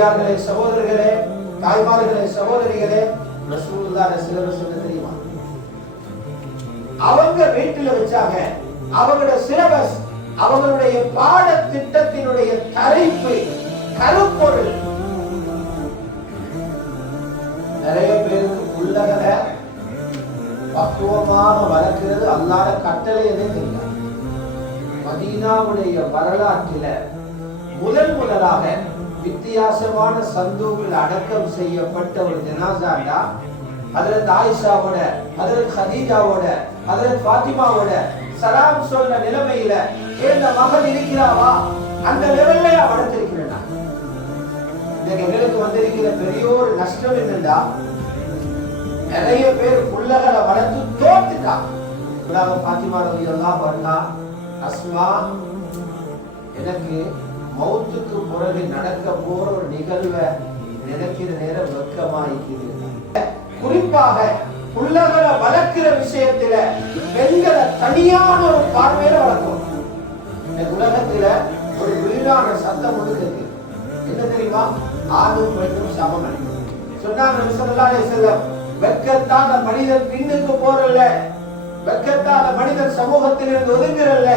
பெரியார்களே, சகோதரர்களே, தாய்மார்களே, சகோதரிகளே, ரசூலுல்லாஹ் சிலர் சொல்ல தெரியுமா? அவங்க வீட்டில் வச்சாங்க. அவங்களோட சிலபஸ், அவங்களுடைய பாட திட்டத்தினுடைய தலைப்பு, கருப்பொருள். நிறைய பேருக்கு புள்ளகளை பக்குவமாக வளர்க்கிறது அல்லாஹ்வுடைய கட்டளையே தெரியாது. மதீனாவுடைய வரலாற்றில முதலாக வித்தியாசமான சந்தூகில் அடக்கம் செய்யப்பட்ட ஒரு ஜனாசாண்டா ஹஜ்ரத் ஆயிஷாவோட, ஹஜ்ரத் ஹதீஜாவோட, ஹஜ்ரத் ஃபாத்திமாவோட சலாம் சொன்ன நிலைமையில இந்த மகள் இருக்கிறாவா அந்த லெவல்ல வளர்த்திருக்கிறேன். இன்னைக்கு எங்களுக்கு வந்திருக்கிற பெரிய ஒரு நஷ்டம் என்னன்னா, நிறைய பேர் புள்ளகளை வளர்த்து தோத்துட்டாங்க. ஃபாத்திமா ரலியல்லாஹு அன்ஹா, அஸ்மா, எனக்கு மௌத்துக்கு பிறகு நடக்க போற ஒரு நிகழ்வை நினைக்கிற நேரம் வெக்கமாயிக்குது. குறிப்பாக புள்ளகளை வளர்க்கிற விஷயத்துல பெண்களை தனியான ஒரு பார்வையில வளர்க்கணும். இந்த உலகத்துல ஒரு வீணான சத்தம் ஒன்று இருக்கு. என்ன தெரியுமா? ஆணும் பெண்ணும் சமம் சொன்னாங்க ஸல்லல்லாஹு அலைஹி வஸல்லம். வெட்கத்தால மனிதன் பின்னுக்கு போறல்ல, வெட்கத்தால மனிதன் சமூகத்திலிருந்து ஒதுங்குறல்ல.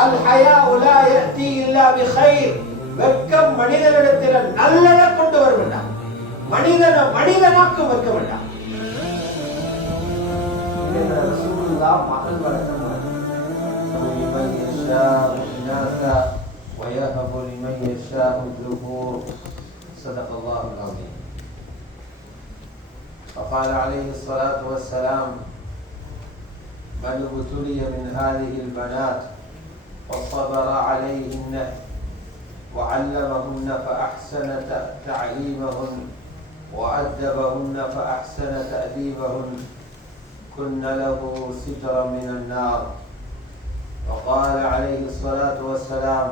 அல் ஹயாஉ லா யஅதி இல்லா பிகைர். வெட்கம் மனிதனிடத்தில் நல்லதை கொண்டு வர வேண்டாம், மனிதனை மனிதனாக்க வைக்க வேண்டாம். ரசூலுல்லாஹ் மகள் வளர்க்க லிமன் யஷாஉ இனாஸா வ யஹபு லிமன் யஷாஉ ذُكُورًا. ஸதகல்லாஹுல் அஸீம். فقال عليه الصلاة والسلام: من ابتلي من هذه البنات وصبر عليهن وعلمهن فأحسن تعليمهن وأدبهن فأحسن تأديبهن كن له سترا من النار. وقال عليه الصلاة والسلام: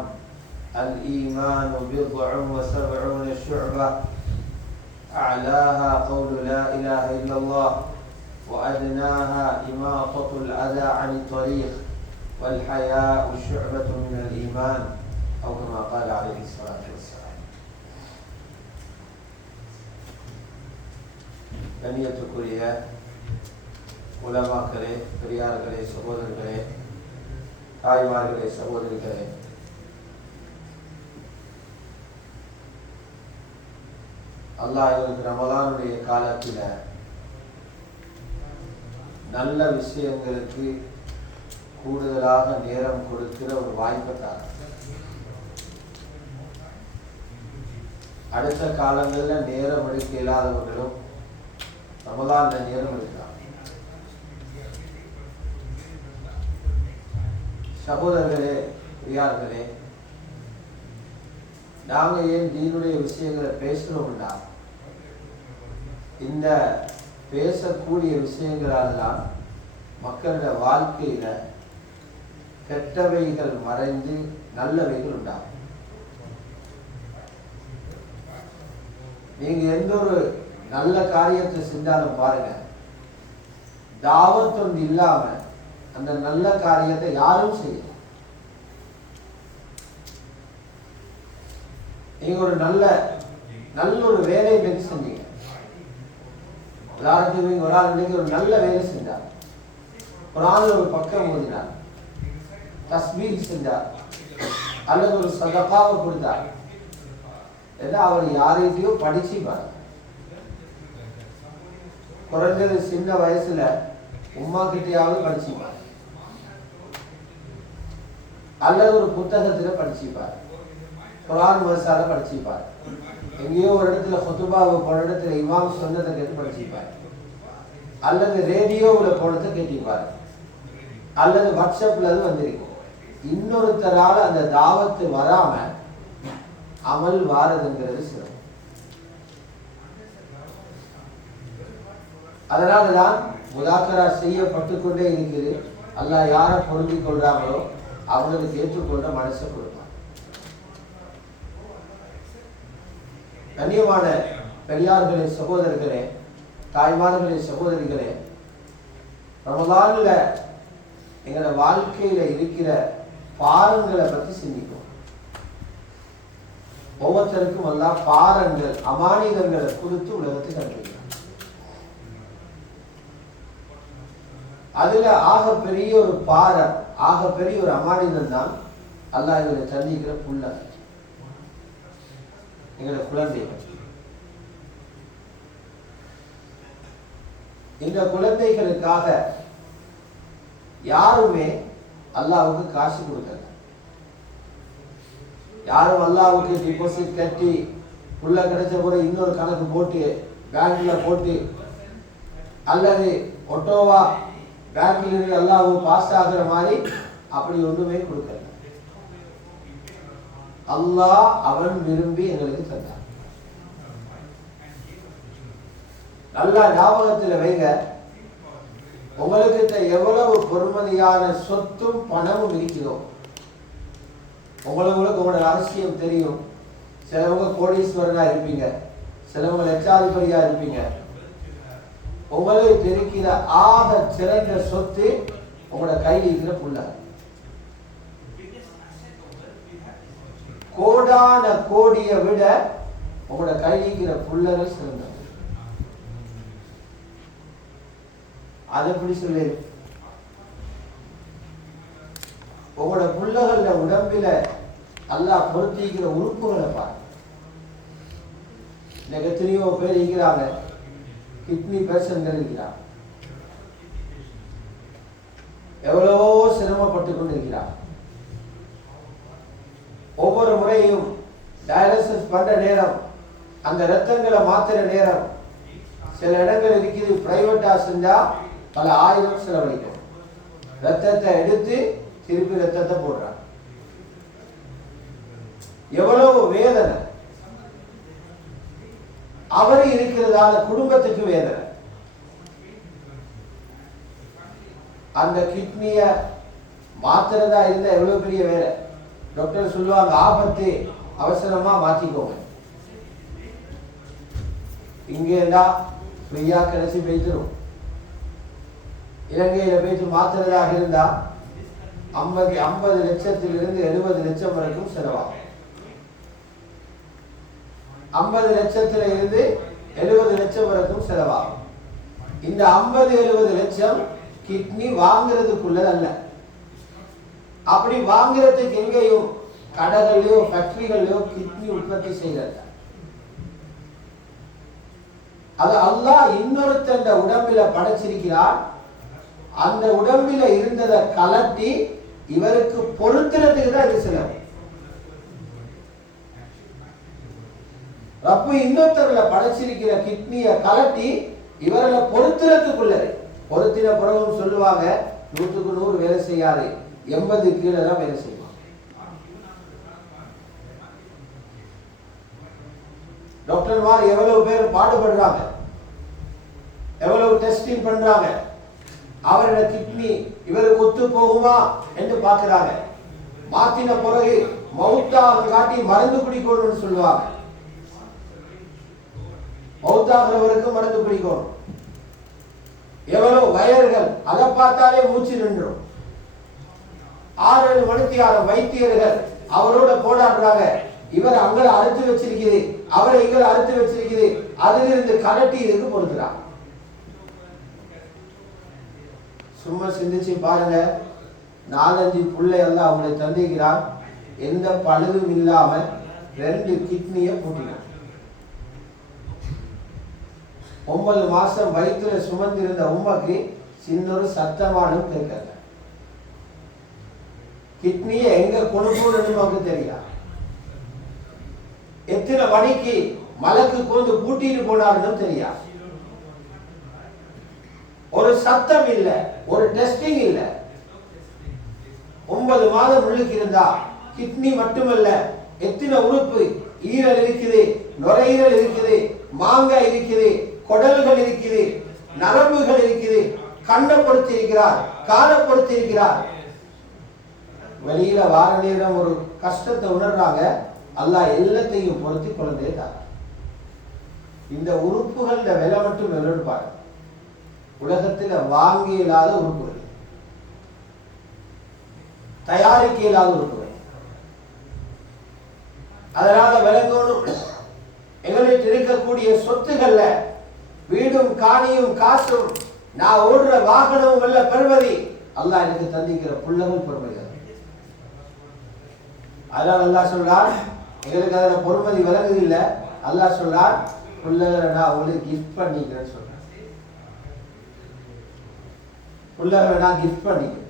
الإيمان بضع وسبعون شعبة أعلاها قول لا إله إلا الله وأدناها إماطة الأذى عن الطريق والحياء شعبة من الإيمان أو كما قال عليه الصلاة والسلام. கண்ணியத்துக்குரிய உலமாக்களே, பெரியார்களே, சகோதரர்களே, தாய்மார்களே, சகோதரிகளே, அல்லாஹ் எங்களுக்கு ரமலானுடைய காலத்தில் நல்ல விஷயங்களுக்கு கூடுதலாக நேரம் கொடுக்கிற ஒரு வாய்ப்பை தர. அடுத்த காலங்களில் நேரம் எடுக்க இல்லாதவர்களும் ரமலான்ல நேரம் எடுக்கிறாங்க. சகோதரர்களே, பிரியார்களே, நாங்கள் ஏன் தீனுடைய விஷயங்களை பேசுகிறோம்னா, இந்த பேசக்கூடிய விஷயங்களால் தான் மக்களுடைய வாழ்க்கையில கெட்டவைகள் மறைந்து நல்லவைகள் உண்டாகும். நீங்க எந்த ஒரு நல்ல காரியத்தை செஞ்சாலும் பாருங்க, தாவத் ஒன்று இல்லாம அந்த நல்ல காரியத்தை யாரும் செய்ய. நீங்க ஒரு நல்ல ஒரு வேலையை எடுத்து செஞ்சீங்க. உதாரணத்துக்கு ஒரு ஆள் இன்னைக்கு ஒரு நல்ல வேலை செஞ்சார், குர்ஆன்ல ஒரு பக்கம் ஓதினார், தஸ்பீஹ் செஞ்சார், அல்லது ஒரு சதகாவை கொடுத்தார், ஏன்னா அவர் யாரையோ படிச்சுப்பார். குறைஞ்சது சின்ன வயசுல உம்மா கிட்டையாவது படிச்சுப்பார், அல்லது ஒரு புத்தகத்துல படிச்சுப்பார், குர்ஆன் மசால படிச்சுப்பார், எங்கேயோ ஒரு இடத்துல ஹுதுபாவை போன இடத்துல இமாம் சொன்னதை கேட்டு படிச்சுப்பார், அல்லது ரேடியோவில் போனதை கேட்டிப்பார், அல்லது வாட்ஸ்அப்ல அது வந்திருக்கும். இன்னொருத்தரால் அந்த தாவத்து வராம அமல் வாரதுங்கிறது சிறப்பு. அதனாலதான் முதாக்கரா செய்யப்பட்டு கொண்டே இருக்குது. அல்லாஹ் யாரை பொருந்திக் கொள்றாங்களோ அவங்களுக்கு ஏற்றுக்கொண்ட மனசை கொடுப்பான். கண்ணியமான பெரியார்களே, சகோதரர்களே, தாய்மார்களே, சகோதரிகளே, ரமலான்ல எங்களோட வாழ்க்கையில இருக்கிற பாரங்களை பற்றி சிந்திக்கும். ஒவ்வொருத்தருக்கும் எல்லாம் பாரங்கள் அமானிதங்களை கொடுத்து உலகத்துக்கு அனுப்புகிறார். அதுல ஆகப்பெரிய ஒரு பாரம், ஆகப்பெரிய ஒரு அமானிதம் தான் அல்லாஹ் இவரை சந்திக்கிற புள்ள, எங்களோட குழந்தைகள். இந்த குழந்தைகளுக்காக யாருமே அல்லாஹ்வுக்கு காசு கொடுக்கல. யாரும் அல்லாஹ்வுக்கு டிபாசிட் கட்டி புள்ள கிடைச்ச கூட இன்னொரு கணக்கு போட்டு பேங்க்ல போட்டு அல்லது ஒட்டோவா பேங்க்ல இருந்து அல்லாஹ் பாஸ் ஆகிற மாதிரி அப்படி ஒன்றுமே கொடுக்கல. அல்லாஹ் அவன் விரும்பி எங்களுக்கு தந்தான். நல்லா ஞாபகத்தில் வைங்க, உங்களுக்கு எவ்வளவு பொறுமதியான சொத்தும் பணமும் இருக்கிறதோ, உங்களுக்கு உங்களோட ரகசியம் தெரியும். சிலவங்க கோடீஸ்வரனா இருப்பீங்க, சிலவங்க லட்சாதிபதியா இருப்பீங்க. உங்களுக்கு இருக்கிற ஆக சிறந்த சொத்து உங்களோட கையில் இருக்கிற புள்ள. கோடான கோடியை விட உங்களோட கையில் இருக்கிற புள்ளகள் சிறந்தது. அது எப்படி சொல்லு? உங்களோட புள்ளகள உடம்பில அல்லாஹ் பொருத்திக்கிற உறுப்புகளை பாரு. இன்னைக்கு எத்தனையோ பேர் இருக்கிறாங்க, கிட்னி பேஷண்ட்கள் இருக்கிறாங்க, எவ்வளவோ சிரமப்பட்டு கொண்டு இருக்கிறாங்க. ஒவ்வொரு முறையும் டயாலிசிஸ் பண்ற நேரம், அந்த ரத்தங்களை மாத்திர நேரம், சில இடங்கள் இருக்குது பிரைவேட்டா செஞ்சா பல ஆயிரம் செலவழிக்கும். ரத்தத்தை எடுத்து திருப்பி ரத்தத்தை போடுறாங்க. எவ்வளவு வேதனை! அவர் இருக்கிறதால குடும்பத்துக்கு வேதனை. அந்த கிட்னிய மாத்திரதா இருந்தா எவ்வளவு பெரிய வேலை. டாக்டர் சொல்லுவாங்க, ஆபத்து, அவசரமா மாத்திக்கோங்க. இங்கேண்டா ஃப்ரீயா கிடைச்சி போய்த்திரும். இலங்கையில போயிட்டு மாத்திரதாக இருந்தா 50 லட்சத்திலிருந்து 70 லட்சம் வரைக்கும் செலவாகும். 50 லட்சத்துல இருந்து 70 லட்சம் வரைக்கும் செலவாகும். இந்த 50-70 லட்சம் கிட்னி வாங்குறதுக்குள்ளது அல்ல. அப்படி வாங்குறதுக்கு எங்கேயும் கடைகளையோ ஃபேக்டரிகளையோ கிட்னி உற்பத்தி செய்யறது. அது அல்லாஹ் இன்னொருத்தண்ட உடம்பில படைச்சிருக்கிறார். அந்த உடம்பில இருந்ததை கலட்டி இவருக்கு பொருத்துறதுக்கு தான் இது செலவு. ரப்பு இன்னொருத்தர்ல படைச்சிருக்கிற கிட்னிய கலட்டி இவர்ல பொருத்துறதுக்குள்ளது. பொருத்தின பிறகும் சொல்லுவாங்க, 100க்கு 100 வேலை செய்யாது, 80 கீழே தான் வேலை செய்வாங்க. டாக்டர்மார் எவ்வளவு பேர் பாடுபடுறாங்க, எவ்வளவு டெஸ்டிங் பண்றாங்க. அவரோட கிட்னி இவருக்கு ஒத்து போகுமா என்று பார்க்கிறாங்க. மாத்தின பிறகு மௌத்தாக காட்டி மருந்து குடிக்கணும்னு சொல்லுவாங்க. மௌத்தாகிறவருக்கு மருந்து குடிக்கணும். எவ்வளவு வயர்கள், அதை பார்த்தாலே மூச்சு நின்றும். 6-7 மணித்தியாலம் வைத்தியர்கள் அவரோட போராடுறாங்க. இவர் அங்களை அறுத்து வச்சிருக்குது, அவரை இங்களை அறுத்து வச்சிருக்குது, அதிலிருந்து கலட்டி இதுக்கு பொறுக்கிறாங்க. சும்மா சிந்திச்சு பாருங்க, 4-5 பிள்ளை எல்லாம் அவங்களை தந்திக்கிறார். எந்த பழுதும் இல்லாம 2 கிட்னியை பூட்டினார். 9 மாசம் வயிற்றுல சுமந்திருந்த உண்மைக்கு சின்னொரு சத்தமானும் கேட்கல. கிட்னியை எங்க கொண்டு நமக்கு தெரியாது. எத்தனை மணிக்கு மலக்கு கொண்டு பூட்டிட்டு போனாருன்னு தெரியாது. ஒரு சத்தம் இல்ல, ஒரு டெஸ்டிங் இல்ல. 9 மாதம் உள்ளுக்கு இருந்தா கிட்னி மட்டுமல்ல, எத்தனை உறுப்பு, ஈரல் இருக்குது, நுரையீரல் இருக்குது, மாங்காய் இருக்குது, குடல்கள் இருக்குது, நரம்புகள் இருக்குது, கண்ணப்படுத்தி இருக்கிறார், காலப்படுத்தி இருக்கிறார். வெளியில வார நேரம் ஒரு கஷ்டத்தை உணர்றாங்க. அல்லாஹ் எல்லாத்தையும் பொருத்தி குழந்தைய தார. இந்த உறுப்புகள் விலை மட்டும் எவ்வளவு பாருங்க. உலகத்தில் வாங்க இயலாத உறுப்புகள், தயாரிக்க இயலாத உறுப்புகள். அதனால விளங்கணும், எங்களுக்கு இருக்கக்கூடிய சொத்துக்கள்ல வீடும் காணியும் காசும் நான் ஓடுற வாகனமும் அல்ல பெருமதி, அல்லாஹ் எனக்கு தந்திக்கிற புள்ளங்கள் பெருமதி. அதனால அல்லாஹ் சொல்றான், எங்களுக்கு அதில் பொறுமதி விளங்குது இல்லை. அல்லாஹ் சொல்றான், புள்ளகளை நான் உங்களுக்கு கிஃப்ட் பண்ணிக்கிறேன்னு சொல்றேன். புள்ளகளை நான் கிஃப்ட் பண்ணிக்கிறேன்.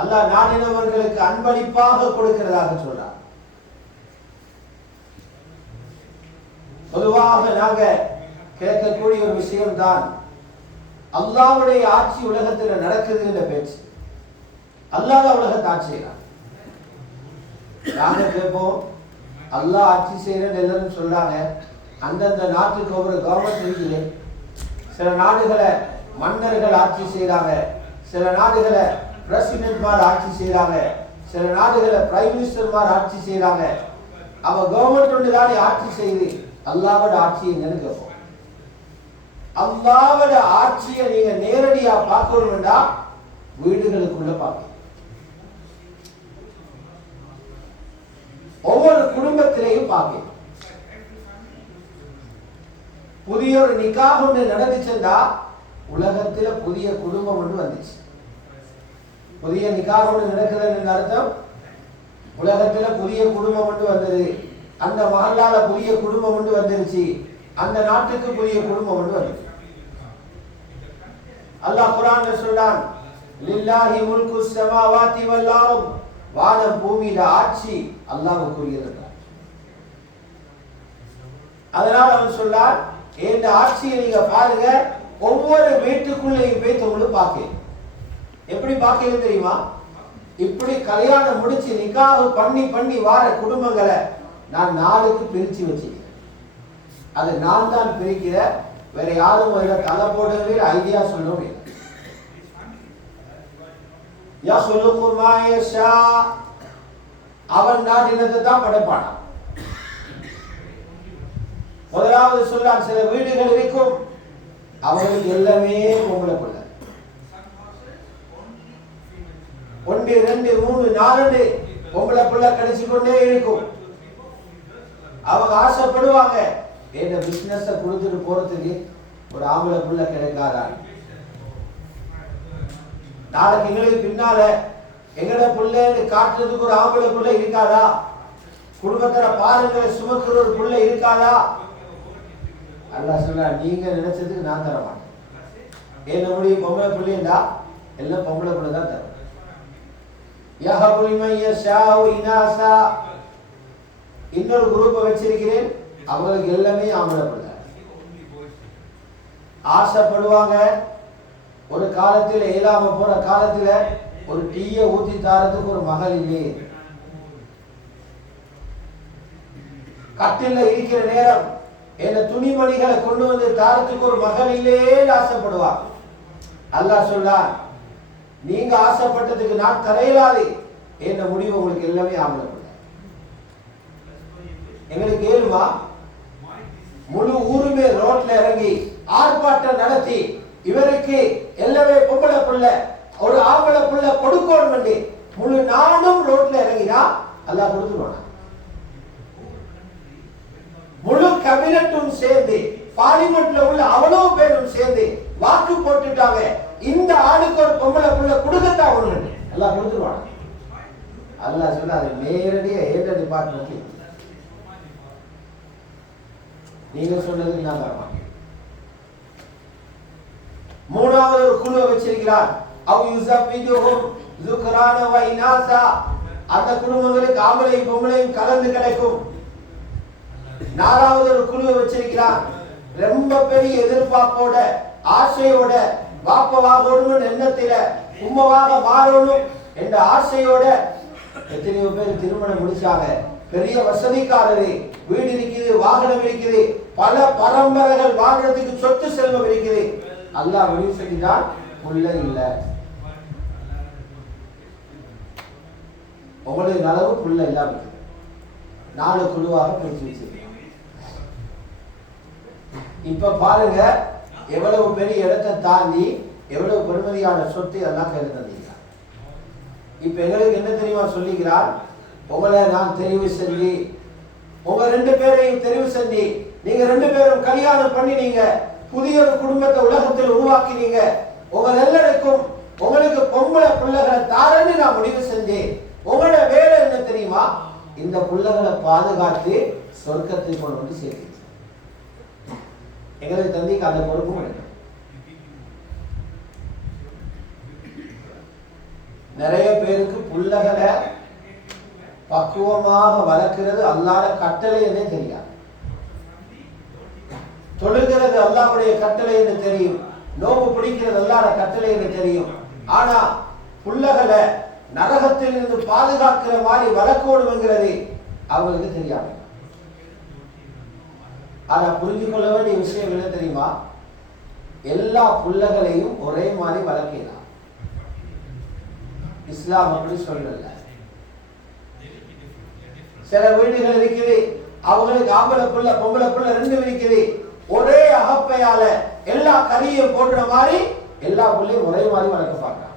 அல்லாஹ் நாடினவர்களுக்கு அன்பளிப்பாக கொடுக்கிறதாக சொல்றார். பொதுவாக நாங்க கேட்கக்கூடிய ஒரு விஷயம் தான் அல்லாஹ்வுடைய ஆட்சி உலகத்தில் நடக்குது என்ற பேச்சு. அல்லாஹ் தான் உலகத்தை ஆட்சி செய்யறான். நாங்க கேட்போம், அல்லாஹ் ஆட்சி செய்யறேன்னு எல்லாரும் சொல்றாங்க. அந்தந்த நாட்டுக்கு ஒவ்வொரு கவர்மெண்ட் இருக்குது. சில நாடுகளை மன்னர்கள் ஆட்சி செய்யறாங்க, சில நாடுகளை பிரசிடென்ட்மார் ஆட்சி செய்யறாங்க, சில நாடுகளை பிரைம் மினிஸ்டர்மார் ஆட்சி செய்யறாங்க. அவ கவர்மெண்ட் ஒன்று தானே ஆட்சி செய்யுது, அல்லாஹ்வோட ஆட்சி என்னன்னு கேட்போம். அல்லாஹ்வோட ஆட்சியை நீங்க நேரடியா பார்க்கணும்னா வீடுகளுக்குள்ள பார்க்கணும். ஒவ்வொரு குடும்பத்திலையும் பார்க்கணும். புதிய ஒரு நிக்காஹ் ஒன்று நடந்துச்சுன்னா உலகத்துல புதிய குடும்பம் ஒன்று வந்துச்சு. புதிய நிக்காஹ் ஒன்று நடக்குதுன்னு அர்த்தம் உலகத்துல புதிய குடும்பம் ஒன்று வந்தது. அந்த மஹல்லால புதிய குடும்பம் ஒன்று வந்துருச்சு, அந்த நாட்டுக்கு புதிய குடும்பம் ஒன்று வந்துச்சு. அல்லாஹ் குர்ஆன்ல சொல்றான், லில்லாஹி முல்கு ஸமாவாதி வல் அர்த், வானம் பூமியில ஆட்சி அல்லாஹ்வுக்குரியது. அதனால அவன் சொல்றான், இந்த ஆட்சியை நீங்க பாருங்க, ஒவ்வொரு வீட்டுக்குள்ளேயும் போய் உங்களுக்கு பார்க்க. எப்படி பார்க்கணும் தெரியுமா? இப்படி கல்யாணம் முடிச்சு நிக்காஹ் பண்ணி பண்ணி வார குடும்பங்களை நான் 4க்கு பிரிச்சு வச்சிருக்கேன். அது நான் தான் பிரிக்கிற, வேற யாரும் தலை போடவே ஐடியா சொல்லவே இல்லை. அவன் நாட்டினத்தை தான் படைப்பானா. முதலாவது சொல்றான், சில வீடுகள் இருக்கும் அவங்களுக்கு எல்லாமே பொம்பளை பிள்ளை, 1 2 3 4 பொம்பளை பிள்ளை கிடைச்சு கொண்டே இருக்கும். அவங்க ஆசைப்படுவாங்க, என்ன பிசினஸ் கொடுத்துட்டு போறதுக்கு ஒரு ஆம்பளை பிள்ளை கிடைக்காதா, நாளைக்கு எங்களுக்கு பின்னால எங்கட பிள்ளைன்னு காட்டுறதுக்கு ஒரு ஆம்பளை பிள்ளை இருக்காதா, குடும்பத்துல பாருங்களை சுமக்கிற ஒரு பிள்ளை இருக்காதா. அல்லாஹ் சொல்றா, நீங்க நினைச்சதுக்கு நான் தர மாட்டேன். என்ன முடியும், பொம்பளை பிள்ளைண்டா எல்லாம் பொம்பளை பிள்ளை தான் தரும். இன்னொரு குரூப்பை வச்சிருக்கிறேன், அவங்களுக்கு எல்லாமே ஆம்பளை பிள்ளை. ஆசைப்படுவாங்க. ஒரு காலத்தில் இயலாம போற காலத்துல ஒரு டீயை ஊத்தி தாரதுக்கு ஒரு மகள் இல்லையே, கட்டில இருக்கிற நேரம் என்ன துணிமணிகளை கொண்டு வந்து தாரத்துக்கு ஒரு மகள் இல்லையே ஆசைப்படுவாங்க. அல்லாஹ் சொல்றான், நீங்க ஆசைப்பட்டதுக்கு நான் தரையிலாது, என்ன முடிவு உங்களுக்கு எல்லாமே ஆம்பளை பிள்ளை. எங்களுக்கு ஏழுமா முழு ஊருமே ரோட்ல இறங்கி ஆர்ப்பாட்டம் நடத்தி இவருக்கு எல்லாமே பொம்பளை பிள்ளை ஒரு ஆம்பளை பிள்ளை கொடுக்கணும் என்று முழு நாடும் ரோட்ல இறங்கினா அல்லாஹ் கொடுத்துருவானா. முழு கேபினட்டும் சேர்ந்து பார்லிமெண்ட்ல உள்ள அவ்வளவு பேரும் சேர்ந்து வாக்கு போட்டுட்டாங்க, இந்த ஆளுக்கு ஒரு பொம்பளை பிள்ளை கொடுக்கத்தான் ஒண்ணு எல்லாம் கொடுத்துருவாங்க. அல்லாஹ் சொன்னா அது நேரடியா ஏற்ற டிபார்ட்மெண்ட் நீங்க சொன்னதுக்கு நான் தரமாட்டேன். மூணாவது ஒரு குழுவை வச்சிருக்கிறார், அந்த குடும்பங்களுக்கு ஆம்பளையும் பொம்பளையும் கலந்து கிடைக்கும். 4வது ஒரு குழுவை வச்சிருக்கிறார், ரொம்ப பெரிய எதிர்பார்ப்போட ஆசையோட வாப்பவாகணும் எண்ணத்தில உம்மவாக மாறணும் என்ற ஆசையோட எத்தனையோ பேர் திருமணம் முடிச்சாங்க. பெரிய வசதிக்காரரு, வீடு இருக்குது, வாகனம் இருக்குது, பல பரம்பரைகள் வாழ்றதுக்கு சொத்து செல்வம் இருக்குது. அல்லாஹ் முடிவு செஞ்சுதான் உள்ள இல்ல, உங்களுடைய நலவு புள்ள இல்லாம 4 குழுவாக பிரிச்சு வச்சிருக்கோம். இப்ப பாருங்க எவ்வளவு பெரிய இடத்தை தாண்டி எவ்வளவு பெருமதியான சொத்து எல்லாம் கைது தந்தீங்க. இப்ப எங்களுக்கு என்ன தெரியுமா சொல்லிக்கிறார், உங்களை நான் தெரிவு செஞ்சு உங்க 2 பேரையும் தெரிவு செஞ்சு நீங்க 2 பேரும் கல்யாணம் பண்ணினீங்க, புதிய ஒரு குடும்பத்தை உலகத்தில் உருவாக்கினீங்க, உங்க எல்லாருக்கும் உங்களுக்கு பொம்பளை பிள்ளைகளை தாரன்னு நான் முடிவு செஞ்சேன். உங்களோட வேலை என்ன தெரியுமா, இந்த பிள்ளைகளை பாதுகாத்து சொர்க்கத்தை கொண்டு வந்து சேர்த்து எங்களுக்கு தந்திக்கு அந்த பொறுப்பும் கிடைக்கும். நிறைய பேருக்கு பிள்ளைகளை பக்குவமாக வளர்க்கிறது அல்லாஹ்வுடைய கட்டளை என்னே தெரியாது. தொழுகிறது அல்லாஹ்வுடைய கட்டளை என்று தெரியும், நோம்பு பிடிக்கிறது அல்லாஹ்வுடைய கட்டளை என்று தெரியும். ஆனா பிள்ளைகளை நரகத்தில் இருந்து பாதுகாக்கிற மாதிரி வளர்க்கணும்ங்கிறது அவங்களுக்கு தெரியாது. ஆனா புரிஞ்சு கொள்ள வேண்டிய விஷயம் என்ன தெரியுமா, எல்லா பிள்ளைகளையும் ஒரே மாதிரி வளர்க்கலாம். இஸ்லாம் அப்படி சொல்லல. சில வீடுகள் இருக்குது, அவங்களுக்கு ஆம்பளை பிள்ளை பொம்பளை பிள்ளை 2 இருக்குது, ஒரே அகப்பையால எல்லா கறியும் போடுற மாதிரி எல்லா பிள்ளையும் ஒரே மாதிரி வளர்க்க பார்க்கிறாங்க.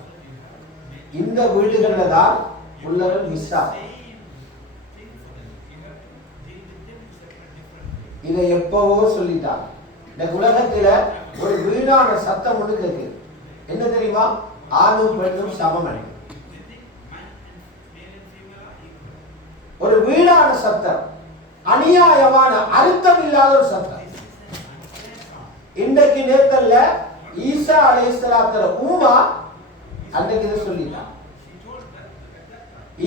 இந்த வீடுகள்ல தான் பிள்ளைகள் மிஸ் ஆகும். இதை எப்பவோ சொல்லிட்டாங்க. இந்த உலகத்துல ஒரு வீணான சத்தம் ஒண்ணு கேட்குது. என்ன தெரியுமா, ஆணும் பெண்ணும் சமம். ஒரு வீணான சத்தம், அநியாயமான அர்த்தம் இல்லாத ஒரு சத்தம். இன்றைக்கு நேத்தல்ல ஈசா அலைஹிஸ்ஸலாத்துல உம்மா அன்னைக்கு இதை சொல்லிட்டான்.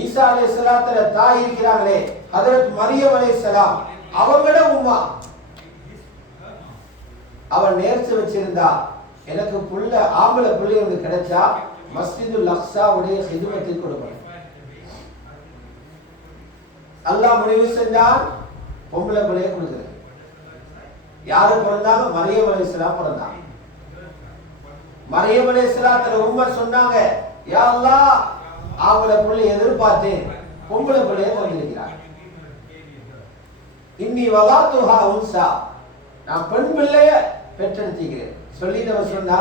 ஈசா அலைஹிஸ்ஸலாத்துல தாய் இருக்கிறாங்களே, ஹஜ்ரத் மரியம் அலைஹிஸ்ஸலாம், அவங்களோட உம்மா அவன் நேர்ச்சி வச்சிருந்தா, எனக்கு புள்ள ஆம்பளை புள்ளை ஒன்று கிடைச்சா மஸ்ஜிதுல் அக்ஸாவுடைய ஹிதுமத்தை கொடுப்பேன். அல்லாஹ் முடிவு செஞ்சான், பொம்பளை பிள்ளைய கொடுக்குறேன். யாரு பிறந்தாங்க, மரியம் அலைஹிஸ்ஸலாம் பிறந்தாங்க. மரியம் அலைஹிஸ்ஸலாத்துல உம்மா சொன்னாங்க, யா அல்லாஹ் ஆம்பளை பிள்ளை எதிர்பார்த்தேன், பொம்பளை பிள்ளைய தந்திருக்கிறார். இன்னி வலாத்துஹா உன்சா, நான் பெண் பிள்ளைய பெற்றெடுத்துக்கிறேன் சொல்லிட்டு அவர் சொன்னா,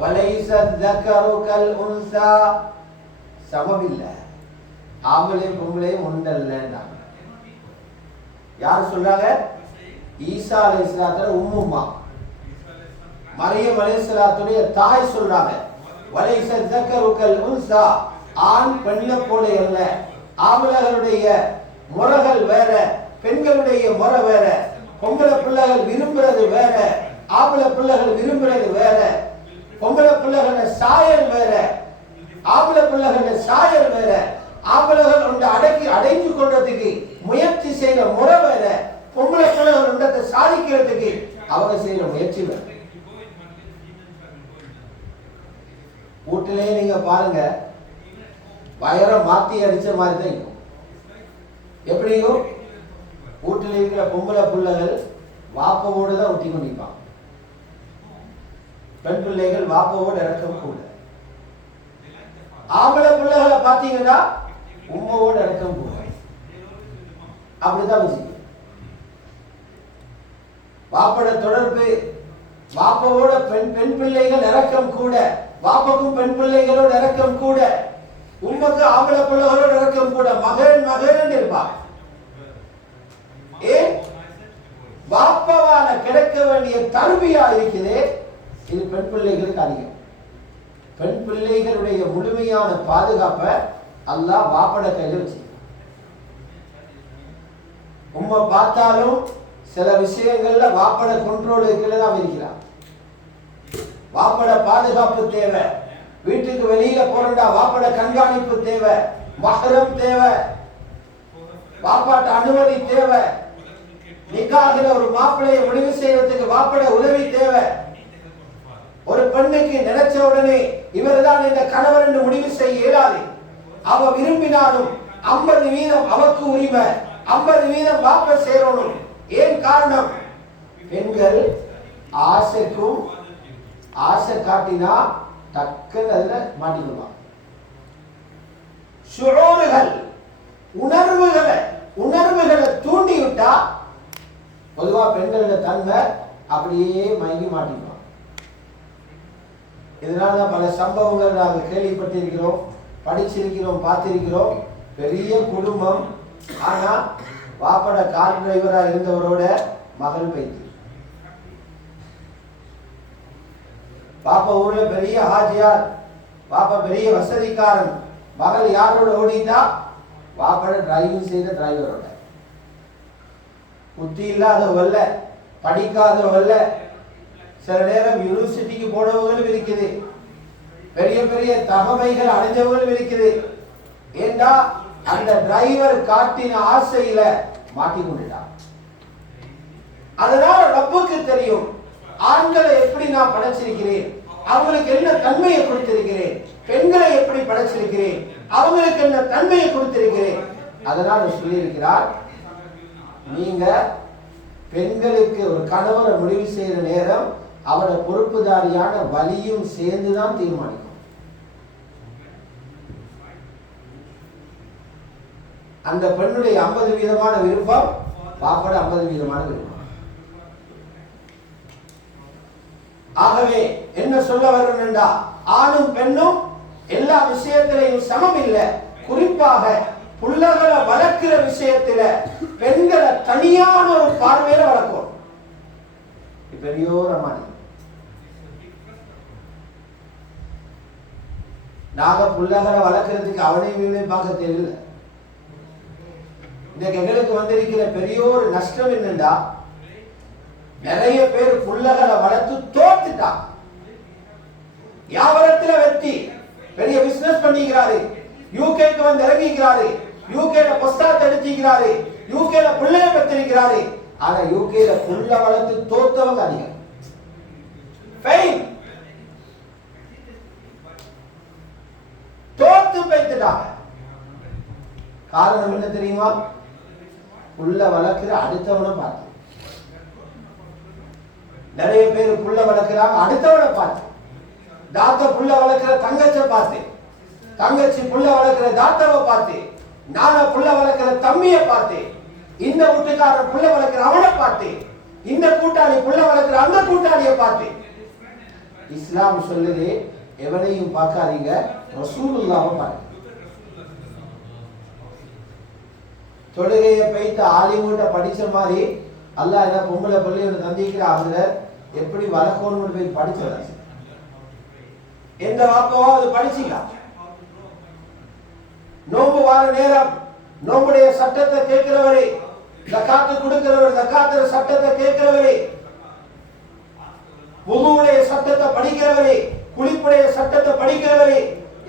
வலைஸ தக்கரு கல் உன்சா, சமமில்ல, ஆம்பளையும் பொம்பளையும் ஒன்றல்லன்றாங்க. யார் சொல்றாங்க, ஈசா அலைஹிஸ்ஸலாத்துல உம்மும்மா, மரியம் அலைஹிஸ்ஸலாத்துடைய தாய் சொல்றாங்க, வலைஸ தக்கரு கல் உன்சா, ஆண் பெண்ணை போல அல்ல. ஆம்பளைகளுடைய முறைகள் வேற, பெண்களுடைய முறை வேற. பொம்பளை பிள்ளைகள் விரும்புறது வேற, ஆம்பளை பிள்ளைகள் விரும்புறது வேற. பொம்பளை பிள்ளைகள சாயல் வேற, ஆம்பளை பிள்ளைகள சாயல் வேற. ஆம்பளைகள் ஒன்றை அடைஞ்சு கொள்றதுக்கு முயற்சி செய்யற முறை வேற, பொம்பளை பிள்ளைகள் ஒன்றத்தை சாதிக்கிறதுக்கு அவங்க செய்யற முயற்சி வேற. வீட்டிலே நீங்க பாருங்க, வயரை மாத்தி அடிச்ச மாதிரி தான் இருக்கும். எப்படியும் வீட்டில் இருக்கிற பொம்பளை பிள்ளைகள் வாப்பவோடு தான் ஒட்டி கொண்டிருப்பாங்க. பெண் பிள்ளைகள் வாப்பவோடு இறக்கம் கூட. ஆம்பளை பிள்ளைகளை பார்த்தீங்கன்னா உம்மவோடு இறக்கம் கூட. அப்படிதான் வச்சுக்க. வாப்போட தொடர்பு, வாப்பவோட பெண் பிள்ளைகள் இறக்கம் கூட, வாப்பக்கும் பெண் பிள்ளைகளோட இறக்கம் கூட, உம்மக்கு ஆம்பளை பிள்ளைகளோட இறக்கம் கூட. மகன் இருப்பாங்க. ஏன் வாப்பவால கிடைக்க வேண்டிய தர்பியா இருக்குது, இது பெண் பிள்ளைகளுக்கு அதிகம். பெண் பிள்ளைகளுடைய முழுமையான பாதுகாப்பை அல்லாஹ் வாப்பட கையில் வச்சு. உம்மை பார்த்தாலும் சில விஷயங்கள்ல வாப்பட கண்ட்ரோல் கீழே தான் இருக்கிறார். வாப்பட பாதுகாப்பு தேவை. வீட்டுக்கு வெளியில போறா வாப்பட கண்காணிப்பு தேவை, மஹரம் தேவை, வாப்பாட்ட அனுமதி தேவை. நிக்காஹ்ல ஒரு மாப்பிள்ளையை முடிவு செய்யறதுக்கு வாப்பட உதவி தேவை. ஒரு பெண்ணுக்கு நினைச்ச உடனே இவர்தான் இந்த கணவர் என்று முடிவு செய்ய இயலாது. அவ விரும்பினாலும் 50% அவக்கு உரிமை, 50% வாப்ப சேரணும். ஏன் காரணம், பெண்கள் ஆசைக்கும் ஆசை காட்டினா டக்குன்னு அதுல மாட்டிக்குவாங்க. ஷுஊர்கள், உணர்வுகளை தூண்டி விட்டா பொதுவா பெண்களோட தன்மை அப்படியே மயங்கி மாட்டிக்குவாங்க. இதனாலதான் பல சம்பவங்கள் நாங்கள் கேள்விப்பட்டிருக்கிறோம். படிச்சிருக்கிறோம், பார்த்திருக்கிறோம். பெரிய குடும்பம். ஆனா பாப்பட கார் டிரைவரா இருந்தவரோட மகள் பைத்தி. பாப்பா ஊர்ல பெரிய ஹாஜியார், பாப்பா பெரிய வசதிக்காரன். மகள் யாரோட ஓடிட்டா? பாப்பட டிரைவிங் செய்த டிரைவரோட. புத்தி இல்லாதவல்ல, படிக்காதவல்ல, சில நேரம் யூனிவர்சிட்டிக்கு போனவங்களும் இருக்குது, பெரிய பெரிய தகமைகள் அடைஞ்சவங்களும் இருக்குது. ஏண்டா அந்த டிரைவர் காட்டின ஆசையில மாட்டிக்கொண்டுட்டான். அதனால ரப்புக்கு தெரியும் ஆண்களை எப்படி நான் படைச்சிருக்கிறேன், அவங்களுக்கு என்ன தன்மையை கொடுத்திருக்கிறேன், பெண்களை எப்படி படைச்சிருக்கிறேன், அவங்களுக்கு என்ன தன்மையை கொடுத்திருக்கிறேன். அதனால சொல்லியிருக்கிறார், நீங்க பெண்களுக்கு ஒரு கணவரை முடிவு செய்யற நேரம் அவரை பொறுப்புதாரியான வலியும் சேர்ந்துதான் தீர்மானிக்கும். அந்த பெண்ணுடைய 50% விருப்பம், பாப்பட 50% விருப்பம். ஆகவே என்ன சொல்ல வரணும்டா, ஆணும் பெண்ணும் எல்லா விஷயத்திலையும் சமம் இல்லை. குறிப்பாக புள்ளகளை வளர்க்கிற விஷயத்துல பெண்களை தனியான ஒரு பார்வையில வளர்க்கும். பெரியோர் அம்மாடி நாங்க புள்ளகளை வளர்க்கறதுக்கு அவனையும் பார்க்க தெரியல. இன்னைக்கு எங்களுக்கு வந்திருக்கிற பெரியோர் நஷ்டம் என்னண்டா, நிறைய பேர் புள்ளகளை வளர்த்து தோத்துட்டா. வியாபாரத்துல வெற்றி, பெரிய பிசினஸ் பண்ணிக்கிறாரு, யூகேக்கு வந்து இறங்கிக்கிறாரு, யூகேல பொஸ்டாத் எடுத்துக்கிறாரு, யூகேல பிள்ளைய பெற்றிருக்கிறாரு. ஆனா யூகேல புள்ள வளர்த்து தோத்தவங்க அதிகம். தோத்து போய்த்துட்டாங்க. காரணம் என்ன தெரியுமா? புள்ள வளர்க்கிற அடுத்தவனை பார்த்து. நிறைய பேர் புள்ள வளர்க்கிறாங்க அடுத்தவனை பார்த்து. தாத்த புள்ள வளர்க்கிற தங்கச்ச பார்த்து, தங்கச்சி புள்ள வளர்க்கிற தாத்தாவை பார்த்து, நான புள்ள வளர்க்கிற தம்பியை பார்த்து, இந்த வீட்டுக்காரர் புள்ள வளர்க்கிற அவனை பார்த்து, இந்த கூட்டாளி புள்ள வளர்க்கிற அந்த கூட்டாளியை பார்த்து. இஸ்லாம் சொல்லுது, எவனையும் பார்க்காதீங்க, ரசூலுல்லாஹ்வை பாருங்க. தொழுகையை பைத்த ஆலிமுட்ட படிச்ச மாதிரி அல்லாஹ் என்ன பொம்பளை பிள்ளையோட தந்திக்கிற அவங்க எப்படி வளர்க்கணும்னு போய் படிச்ச எந்த வாப்பவோ அது படிச்சுக்கலாம். நோம்பு வார நேரம் நோம்புடைய சட்டத்தை கேட்கிறவரே, ஜகாத்து கொடுக்கிறவர் ஜகாத்துற சட்டத்தை கேட்கிறவரே, வுதுவுடைய சட்டத்தை படிக்கிறவரே, குளிப்புடைய சட்டத்தை படிக்கிறவரே,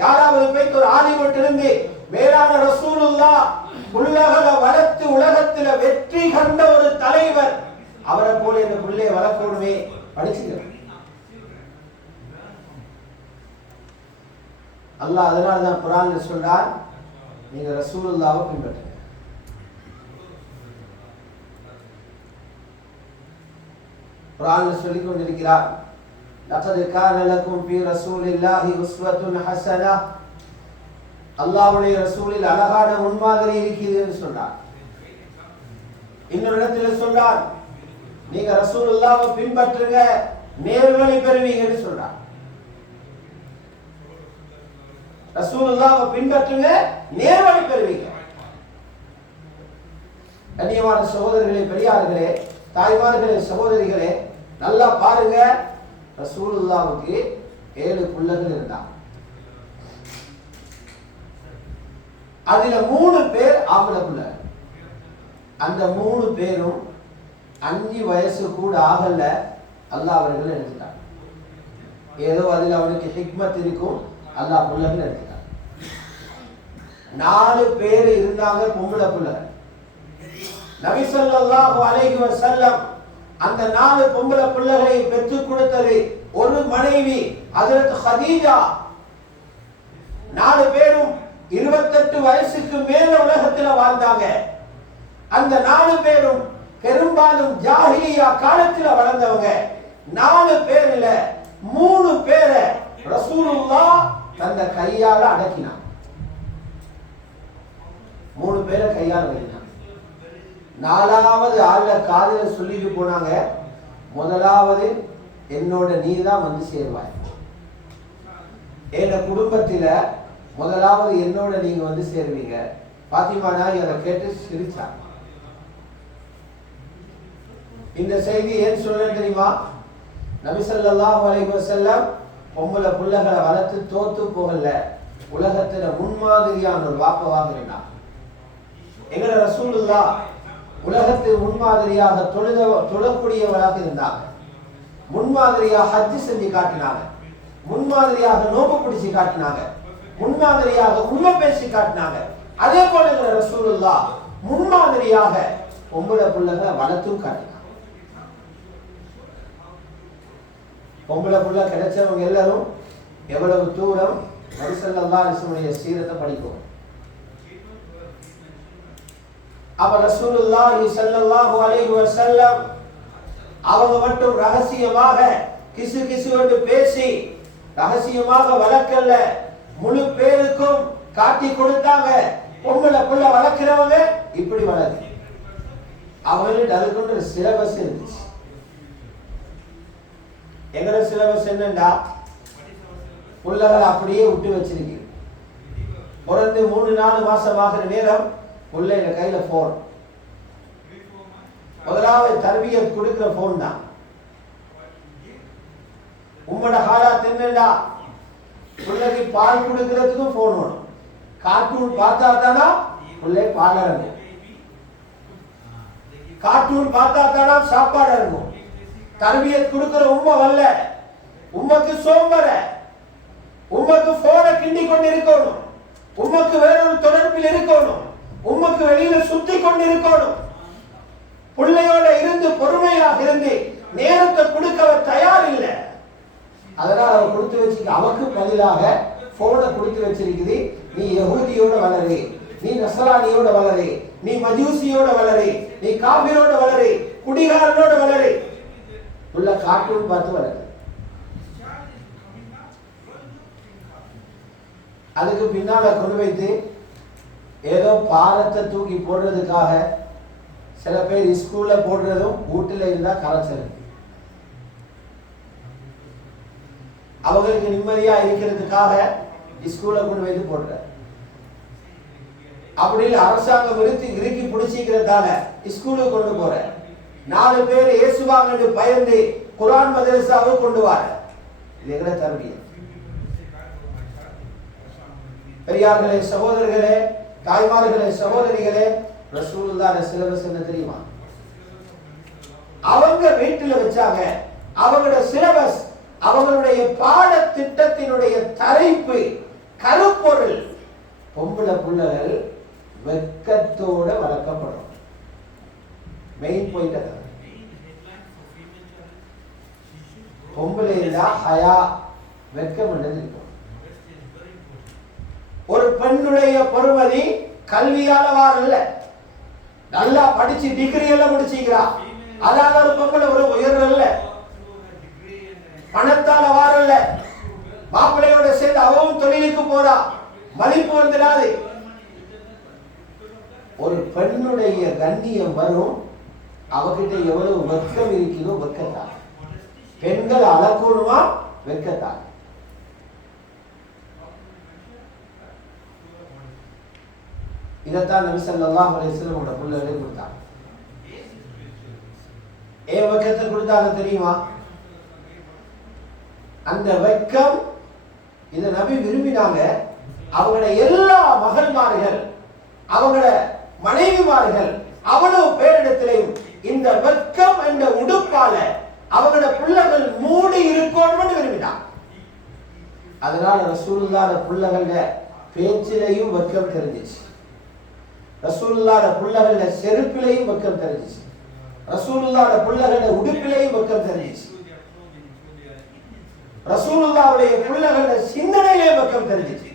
யாராவது போய் ஒரு ஆலிமுட்ட இருந்து மேலான ரசூலுல்லாஹ் புள்ளகளை வளர்த்து உலகத்துல வெற்றி கண்ட ஒரு தலைவர், அவரை போல இந்த புள்ளையை வளர்க்கணுமே படிச்சுக்கிறேன். அல்லாஹ் அதனால தான் குர்ஆன்ல சொல்றான், நீங்க ரசூலுல்லாஹ்வை பின்பற்றுங்க. குர்ஆன்ல சொல்லிக் கொண்டிருக்கிறார், லகத் கான லகும் ஃபீ ரசூலில்லாஹி உஸ்வத்துன் ஹஸனஹ், அல்லாஹ்வுடைய ரசூலில் அழகான முன்மாதிரி இருக்கிறதுன்னு சொல்றார். இன்னொரு இடத்துல சொல்றார், நீங்க ரசூலுல்லாஹ்வை பின்பற்றுங்க, நேர்வழி பெறுவீங்கன்னு சொல்றார். ரசூலுல்லாஹ்வை பின்பற்றுங்க, நேர்வழி பெறுவீங்க. கண்ணியமான சகோதரர்களே, பெரியார்களே, தாய்மார்களே, சகோதரிகளே, நல்லா பாருங்க. ரசூலுல்லாஹ்வுக்கு 7 பிள்ளைகள் இருந்தாங்க. அதுல 3 பேர் ஆம்பளை பிள்ளை. அந்த 3 பேரும் 5 வயசு கூட ஆகல, அல்லாஹ் அவர்கள் எடுத்துட்டாங்க. ஏதோ அதுல அவனுக்கு ஹிக்மத் இருக்கும், அல்லாஹ் பிள்ளைகள் எடுத்துட்டாங்க. 4 பேர் இருந்தாங்க பொம்பளை பிள்ளை. நபி ஸல்லல்லாஹு அலைஹி வஸல்லம் அந்த 4 பொம்பளை பிள்ளைகளை பெற்றுக் கொடுத்தது ஒரு மனைவி ஹஜ்ரத் ஹதீஜா. 4 பேரும் 28 வயசுக்கு மேல உலகத்துல வாழ்ந்தாங்க. அந்த 4 பேரும் பெரும்பாலும் ஜாஹிலியா காலத்துல வளர்ந்தவங்க. 4 பேர்ல 3 பேரை ரசூலுல்லாஹ் தந்த கையால அடக்கினார். 3 பேரை கையால அடக்கினார். 4வது ஆள்ல காதுல சொல்லிட்டு போனாங்க, முதலாவது என்னோட நீதான் வந்து சேருவாய். என் குடும்பத்தில முதலாவது என்னோட நீங்க வந்து சேருவீங்க. பாத்திமா நாய் அதை கேட்டு சிரிச்சாங்க. இந்த செய்தி ஏன் சொல்றேன் தெரியுமா? நபி ஸல்லல்லாஹு அலைஹி வஸல்லம் பொம்பளை பிள்ளைகளை வளர்த்து தோத்து போகல, உலகத்துல முன்மாதிரியான ஒரு வாப்பவாக இருந்தார். எங்கட ரசூலுல்லாஹ் உலகத்தில் முன்மாதிரியாக தொழக்கூடியவராக இருந்தாங்க. முன்மாதிரியாக ஹஜ் செஞ்சு காட்டினாங்க, முன்மாதிரியாக நோம்பு பிடிச்சு காட்டினாங்க, முன்மாதிரியாக உண்மை பேசி காட்டினாங்க. அதே போல எங்கட ரசூலுல்லாஹ் முன்மாதிரியாக பொம்பளை பிள்ளைகளை வளர்த்தும் காட்டினாங்க. பொம்பளை புள்ள கிடைச்சவங்க எல்லாரும் எவ்வளவு தூரம் நபி ஸல்லல்லாஹு அலைஹி வஸல்லம் சீரத்தை படிக்கும். அப்ப ரசூலுல்லாஹி ஸல்லல்லாஹு அலைஹி வஸல்லம் அவங்க மட்டும் ரகசியமாக கிசு கிசு என்று பேசி ரகசியமாக வளர்க்கல, முழு பேருக்கும் காட்டி கொடுத்தாங்க. பொம்பளை புள்ள வளர்க்கிறவங்க இப்படி வளர்க்கு. அவங்களுக்கு அதுக்கு ஒரு சிலபஸ் இருந்துச்சு. எங்கட சிலபஸ் என்னண்டா, புள்ளகளை அப்படியே விட்டு வச்சிருக்கு. பிறந்து 3-4 மாசம் ஆகிற நேரம் புள்ளைய கையில போன். முதலாவது தர்பியத் கொடுக்கிற போன் தான். உம்மோட ஹாலாத் என்னண்டா, புள்ளைக்கு பால் கொடுக்கறதுக்கும் போன் வேணும். கார்ட்டூன் பார்த்தா தானா புள்ளை பால் இறங்கும், கார்ட்டூன் பார்த்தா தானா சாப்பாடு இறங்கும். தர்பியத் கொடுக்கிற உம்மை வல்ல, உம்மக்கு சோம்பர, உம்மக்கு போனை கிண்டி கொண்டு இருக்கணும், உம்மக்கு வேறொரு தொடர்பில் இருக்கணும், உம்மக்கு வெளியில சுத்தி கொண்டு இருக்கணும். பிள்ளையோட இருந்து பொறுமையாக இருந்து நேரத்தை கொடுக்க தயார் இல்லை. அதனால அவ கொடுத்து வச்சுக்க. அவக்கு பதிலாக போனை கொடுத்து வச்சிருக்குது. நீ யஹூதியோட வளரு, நீ நஸ்ரானியோட வளரு, நீ மஜூசியோட வளரு, நீ காபிரோட வளரு, குடிகாரனோட வளரு. உள்ள கார்ட்டூன் பார்த்து வளரு. அதுக்கு பின்னால கொண்டு வைத்து ஏதோ பாரத்தை தூக்கி போடுறதுக்காக சில பேர் ஸ்கூல்ல போடுறதும் வீட்டுல இருந்தா கரைச்சல். அவங்களுக்கு நிம்மதியா இருக்கிறதுக்காக ஸ்கூல்ல கொண்டு வைத்து போடுற. அப்படி இல்லை, அரசாங்கம் இறுக்கி பிடிச்சிக்கிறதால ஸ்கூலுக்கு கொண்டு போற. 4 பேர் இயேசுவாங்க பயந்து குர்ஆன் மதரசாவை கொண்டு வர. இது எங்கட தர்பியத். பெரியார்களே, சகோதரர்களே, தாய்மார்களே, சகோதரிகளே, ரசூலுல்லாஹ் சிலபஸ் என்ன தெரியுமா? அவங்க வீட்டுல வச்சாங்க. அவங்களோட சிலபஸ், அவங்களுடைய பாட திட்டத்தினுடைய தலைப்பு, கருப்பொருள், பொம்பளை பிள்ளைகள் வெட்கத்தோட வளர்க்கப்படும். மெயின் பாயிண்ட் அது. பொம்பளை ஹயா, வெட்கம் என்னது இருக்கும். ஒரு பெண்ணுடைய பொறுமதி கல்வியால வாரல்ல, நல்லா படிச்சு டிகிரி எல்லாம் முடிச்சுக்கிறா, அதால ஒரு பொம்பளை ஒரு உயர்றல்ல. பணத்தால வாரல்ல, மாப்பிள்ளையோட சேர்ந்து அவவும் தொழிலுக்கு போறா, மதிப்பு வந்துடாது. ஒரு பெண்ணுடைய கண்ணியம் வரும் அவகிட்ட எவ்வளவு வெட்கம் இருக்கிறதோ வெட்கத்தான். பெண்கள் அளக்கணுமா வெட்கத்தான். இதைத்தான் நபி ஸல்லல்லாஹு அலைஹி வஸல்லம் பிள்ளைகளுக்கு கொடுத்தாங்க. ஏன் வெட்கத்தை கொடுத்தாங்க தெரியுமா? அந்த வெட்கம், இதை நபி விரும்பினாங்க. அவங்களோட எல்லா மகள்மார்கள், அவங்களோட மனைவிமார்கள், அவ்வளவு பேரிடத்திலையும் இந்த வெட்கம் என்ற உடுப்பால அவங்களோட பிள்ளைகள் மூடி இருக்கணும்னு விரும்பினாங்க. அதனால ரசூலுல்லாஹ் பிள்ளைகள பேச்சிலையும் வெட்கம் தெரிஞ்சிச்சு, ரசூலுல்லாஹ் பிள்ளைகள செருப்பிலையும் வெட்கம் தெரிஞ்சிச்சு, ரசூலுல்லாஹ் பிள்ளைகள உடுப்பிலையும் வெட்கம் தெரிஞ்சிச்சு, ரசூலுல்லாஹ்வுடைய பிள்ளைகள சிந்தனையிலே வெட்கம் தெரிஞ்சிச்சு.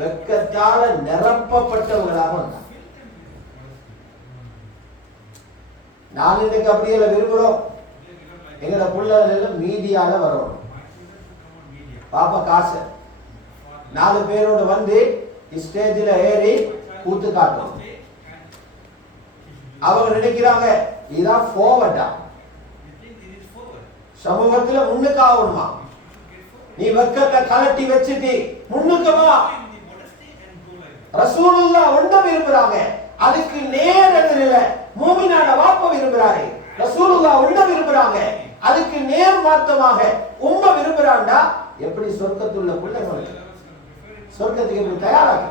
வெட்கத்தால நிரப்பப்பட்டவங்களாக வந்தாங்க. நான் இன்னைக்கு அப்படியே விரும்புறோம், எங்கட பிள்ளைகள் எல்லாம் மீடியால வரணும். பாப்பா காசு 4 பேரோட வந்து ஸ்டேஜில் ஏறி கூத்து காட்டணும். அவங்க நினைக்கிறாங்க இதான் ஃபார்வர்டா, சமூகத்துல முன்னுக்கு ஆகணுமா, நீ வெக்கத்தை கலட்டி வச்சுட்டு முன்னுக்கு வா, ரசூலுல்லாஹ் ஒன்றை விரும்புறாங்க, அதுக்கு நேர் எதிரில மூமினான வாப்ப விரும்புறாரு. ரசூலுல்லாஹ் ஒன்றை விரும்புறாங்க, அதுக்கு நேர் மாற்றமாக உம்மை விரும்புறாண்டா எப்படி சொர்க்கத்துள்ள பிள்ளைகளுக்கு சொர்க்கத்துக்கு எப்படி தயாராக?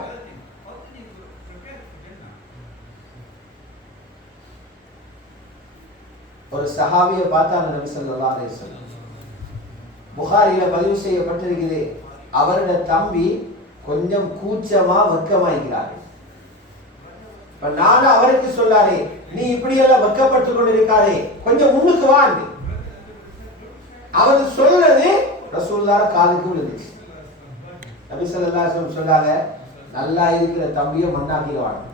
ஒரு சஹாபியை பார்த்தாங்க நபி ஸல்லல்லாஹு அலைஹி வஸல்லம். புகாரில பதிவு செய்யப்பட்டிருக்கிறது, அவருடைய தம்பி கொஞ்சம் கூச்சமா வெக்கமாய்க்கிறார். நானும் அவருக்கு சொல்லாரே, நீ இப்படி எல்லாம் வெக்கப்பட்டு கொண்டிருக்காரே, கொஞ்சம் முன்னுக்கு வா. அவர் சொல்றது ரசூலுல்லாஹ் காதுக்கு விழுந்துச்சு. நபி ஸல்லல்லாஹு அலைஹி வஸல்லம் சொன்னாங்க, நல்லா இருக்கிற தம்பியை மண்ணாக்கிடுவாங்க.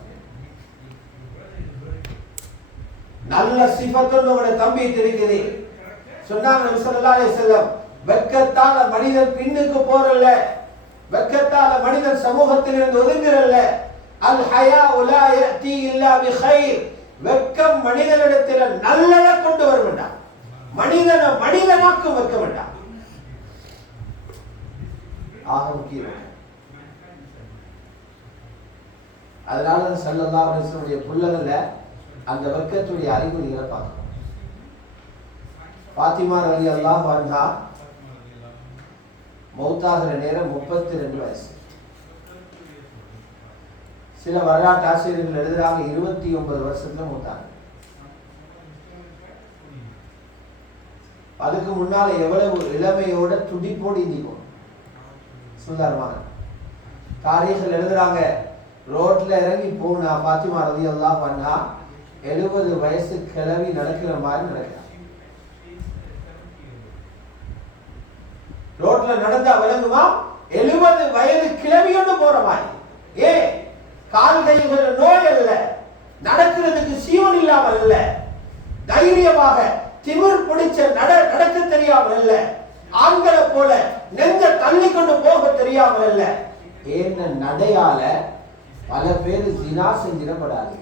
நல்ல சிஃபத்தோட உங்களோட தம்பி இருக்குது சொன்னாங்க நபி ஸல்லல்லாஹு அலைஹி வஸல்லம். வெக்கத்தால மனிதன் பின்னுக்கு போறல்ல, வெக்கத்தால மனிதன் சமூகத்திலிருந்து ஒதுங்குறல்ல. அல் ஹயாஉ லா யஅதி இல்லா பிகைர். வெக்கம் மனிதனிடத்தில் நல்லதை கொண்டு வர வேண்டாம், மனிதனை மனிதனாக்க வைக்க வேண்டாம். ஆக முக்கியம். அதனால ஸல்லல்லாஹு அலைஹி வஸல்லம் புள்ளகல்ல அந்த வெக்கத்துடைய அறிகுறிகளை பார்க்கணும். ஃபாத்திமா ரலியல்லாஹு அன்ஹா மௌத்தாகிற நேரம் 32 வயசு. சில வரலாற்று ஆசிரியர்கள் எழுதுறாங்க 29 வருஷத்துல மூத்தாங்க. அதுக்கு முன்னால எவ்வளவு இளமையோட துடிப்போடு இந்திக்கும் சுந்தரமாக தாரீகள் எழுதுறாங்க. ரோட்ல இறங்கி போனா ஃபாத்திமா ரலியல்லாஹு அன்ஹா 70 வயசு கிளவி நடக்கிற மாதிரி நடக்கிறாங்க. ரோட்ல நடந்தா விளங்குமா? 70 வயது கிளவியோடு போற மாதிரி. ஏ கால் கைகள் நோய் அல்ல, நடக்கிறதுக்கு சீவன் இல்லாமல் அல்ல, தைரியமாக திமிர் பிடிச்ச நடக்க தெரியாமல் அல்ல, ஆண்களை போல நெஞ்ச தள்ளி கொண்டு போக தெரியாமல் அல்ல. ஏன்ன நடையால பல பேர் ஜினா செஞ்சிடப்படாது.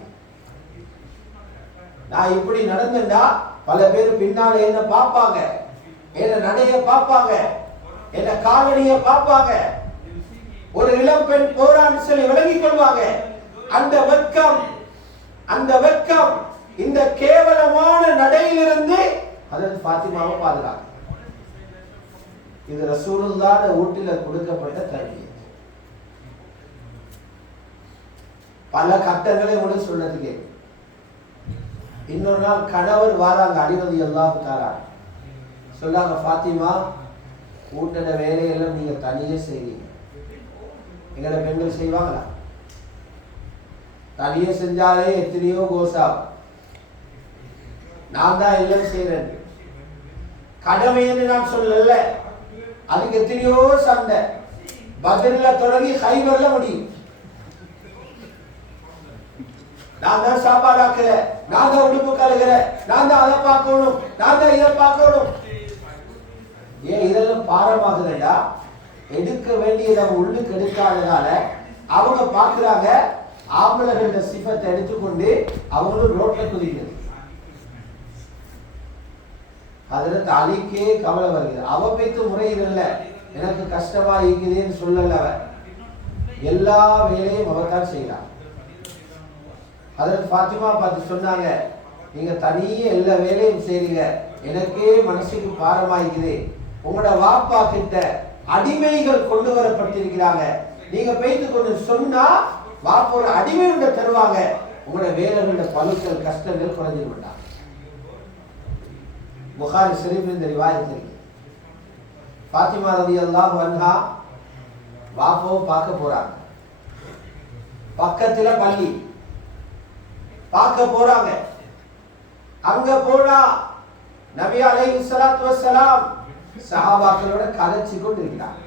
நான் இப்படி நடந்தா பல பேர் பின்னால என்ன பார்ப்பாங்க, என்ன நடைய பார்ப்பாங்க, என்ன காலடிய பார்ப்பாங்க. ஒரு இளம் பெண் போரான்னு சொல்லி விளங்கிக் கொள்வாங்க. அந்த வெட்கம் இந்த கேவலமான நடையிலிருந்து ஹஜ்ரத் ஃபாத்திமாவை பாதுகாக்கும். இது ரசூலுல்லாஹ் வீட்டில கொடுக்கப்பட்ட தர்பியத். பல கட்டங்களை உங்களுக்கு சொல்லதுக்கு. இன்னொரு நாள் கணவர் வாராங்க, அலி ரலியல்லாஹு தஆலா சொன்னாங்க, ஃபாத்திமா வீட்டோட வேலையெல்லாம் நீங்க தனியே செய்வீங்க. எங்களை பெண்கள் செய்வாங்களா? தனியே செஞ்சாலே எத்தனையோ கோசா, நான் தான் எல்லாம் செய்யறேன். கடமை என்று நான் சொல்லல, அதுக்கு எத்தனையோ சண்டை. பத்ர்ல தொடங்கி ஹைபர்ல முடியும். நான் தான் சாப்பாடு ஆக்குறேன், நான் தான் உடுப்பு கழுகிறேன், நான் தான் அதை பார்க்கணும், நான் தான் இதை பார்க்கணும். ஏன் இதெல்லாம் பாரமாகுதுடா? எடுக்க வேண்டியதை உள்ளுக்கு எடுக்காததால அவங்க பார்க்கிறாங்க, ஆம்பளைகளோட சிஃபத்தை எடுத்துக்கொண்டு அவங்களும் ரோட்ல குதிக்கிறது. ஹஜ்ரத் அலிக்கே கவலை வருகிறது. அவ பேத்து முறையில எனக்கு கஷ்டமா இருக்குதுன்னு சொல்லல, எல்லா வேலையும் அவர்தான் செய்யலாம். ஹஜ்ரத் ஃபாத்திமா பார்த்து சொன்னாங்க, நீங்க தனியே எல்லா வேலையும் செய்றீங்க, எனக்கே மனசுக்கு பாரமாயிக்குது. உங்களோட வாப்பா கிட்ட அடிமைகள் கொண்டு வரப்பட்டிருக்கிறாங்க, நீங்க போயிட்டு கொஞ்சம் சொன்னா வாப்பா ஒரு அடிமை உண்ட தருவாங்க, உங்களோட வேலைகளோட பழுக்கள் கஷ்டங்கள் குறைஞ்சிட மாட்டாங்க. புகாரி ஷரீஃபில் இந்த ரிவாயத் இருக்கு. ஃபாத்திமா ரலியல்லாஹு அன்ஹா வாப்பாவை பார்க்க போறாங்க. பக்கத்துல பள்ளி பார்க்க போறாங்க. அங்க போனா நபி அலைஹிஸ்ஸலாத்து வஸ்ஸலாம் சஹாபாக்களோட கதைச்சு கொண்டு இருக்கிறார்.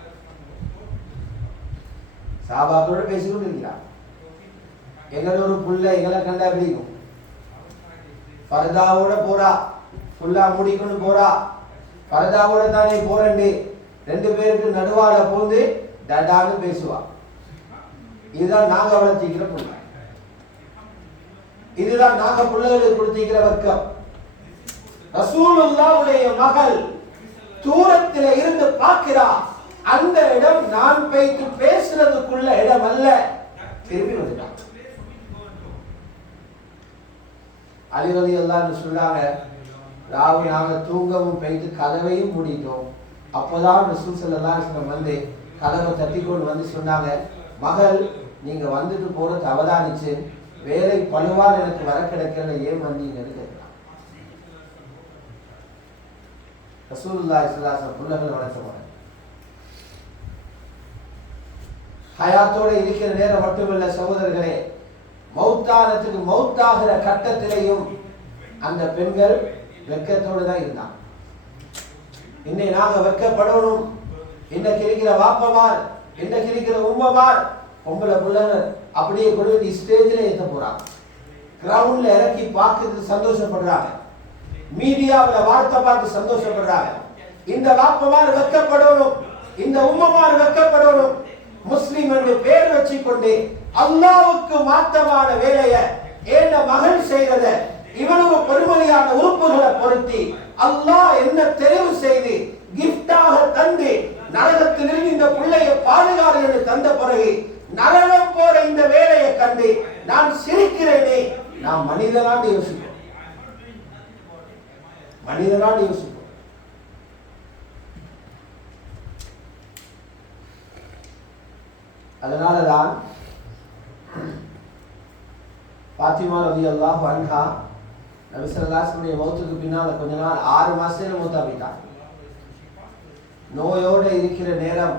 சஹாபாக்களோட பேசிக்கொண்டு இருக்கிறார். எங்களோட ஒரு புள்ள எங்களை கண்டா பிடிக்கும். பரதாவோட போறா, ஃபுல்லா மூடிக்கொண்டு போறா. பரதாவோட தானே போறேன்னு 2 பேருக்கு நடுவால போந்து டடான்னு பேசுவா. இதுதான் நாங்க வளர்த்திக்கிற புள்ள, இதுதான் நாங்க பிள்ளைகளுக்கு கொடுத்திருக்கிற வர்க்கம். ரசூலுல்லாஹ்வுடைய மகள் தூரத்தில் இருந்து பார்க்கிறா. அந்த இடம் நான் போய்த்து பேசுறதுக்குள்ள இடம் அல்ல, திரும்பி வந்துட்டான். அலி ரலியல்லாஹு சொன்னாங்க, ராவு நாங்க தூங்கவும் போயிட்டு கதவையும் மூடிட்டோம். அப்போதான் ரசூல் ஸல்லல்லாஹு அலைஹி வஸல்லம் வந்து கதவை தட்டி கொண்டு வந்து சொன்னாங்க, மகள் நீங்க வந்துட்டு போறது அவதானிச்சு வேலை பழுவால் எனக்கு வர கிடைக்கல, ஏன் வந்தீங்கன்னு கேட்கலாம். ரசூலுல்லாஹி ஸல்லல்லாஹு அலைஹி வஸல்லம் புள்ளகள் வளர்த்தவங்க ஹயாத்தோட இருக்கிற நேரம் மட்டுமல்ல சகோதரர்களே, மௌத்தானத்துக்கு மௌத்தாகிற கட்டத்திலையும் அந்த பெண்கள் வெட்கத்தோடு தான் இருந்தாங்க. இன்னை நாங்க வெட்கப்படணும். இன்னைக்கு இருக்கிற வாப்பமார், இன்னைக்கு இருக்கிற உம்மமார் பொம்பளை பிள்ளைங்க அப்படியே கொண்டு ஸ்டேஜில் ஏற்ற போறாங்க, கிரவுண்ட்ல இறக்கி பார்த்து சந்தோஷப்படுறாங்க, மீடியாவில் வார்த்தை பார்த்து சந்தோஷப்படுறாங்க. இந்த வாப்பமார் வெட்கப்படணும், இந்த உம்மமார் வெட்கப்படணும். முஸ்லிம் என்று பேர் வச்சு கொண்டு அல்லாஹ்வுக்கு மாத்தமான வேலையை ஏன மகள் செய்தத இவ்வளவு பெருமதியான உறுப்புகளை பொருத்தி அல்லாஹ் என்ன தெரிவு செய்து கிஃப்டாக தந்து நரகத்திலிருந்து இந்த பிள்ளையை பாதுகாப்பு என்று தந்த பிறகு நரகம் போற இந்த வேலையை கண்டு நான் சிரிக்கிறேனே, நான் மனிதனாண்டு யோசிப்போம், மனிதனாண்டு யோசிப்போம். அதனாலதான் பாத்திமா ரலியல்லாஹு அன்ஹா நபி ஸல்லல்லாஹு அலைஹி வஸல்லம் மௌத்துக்கு பின்னால கொஞ்ச நாள் 6 மாசத்துல மௌத்தா போயிட்டாங்க. நோயோட இருக்கிற நேரம்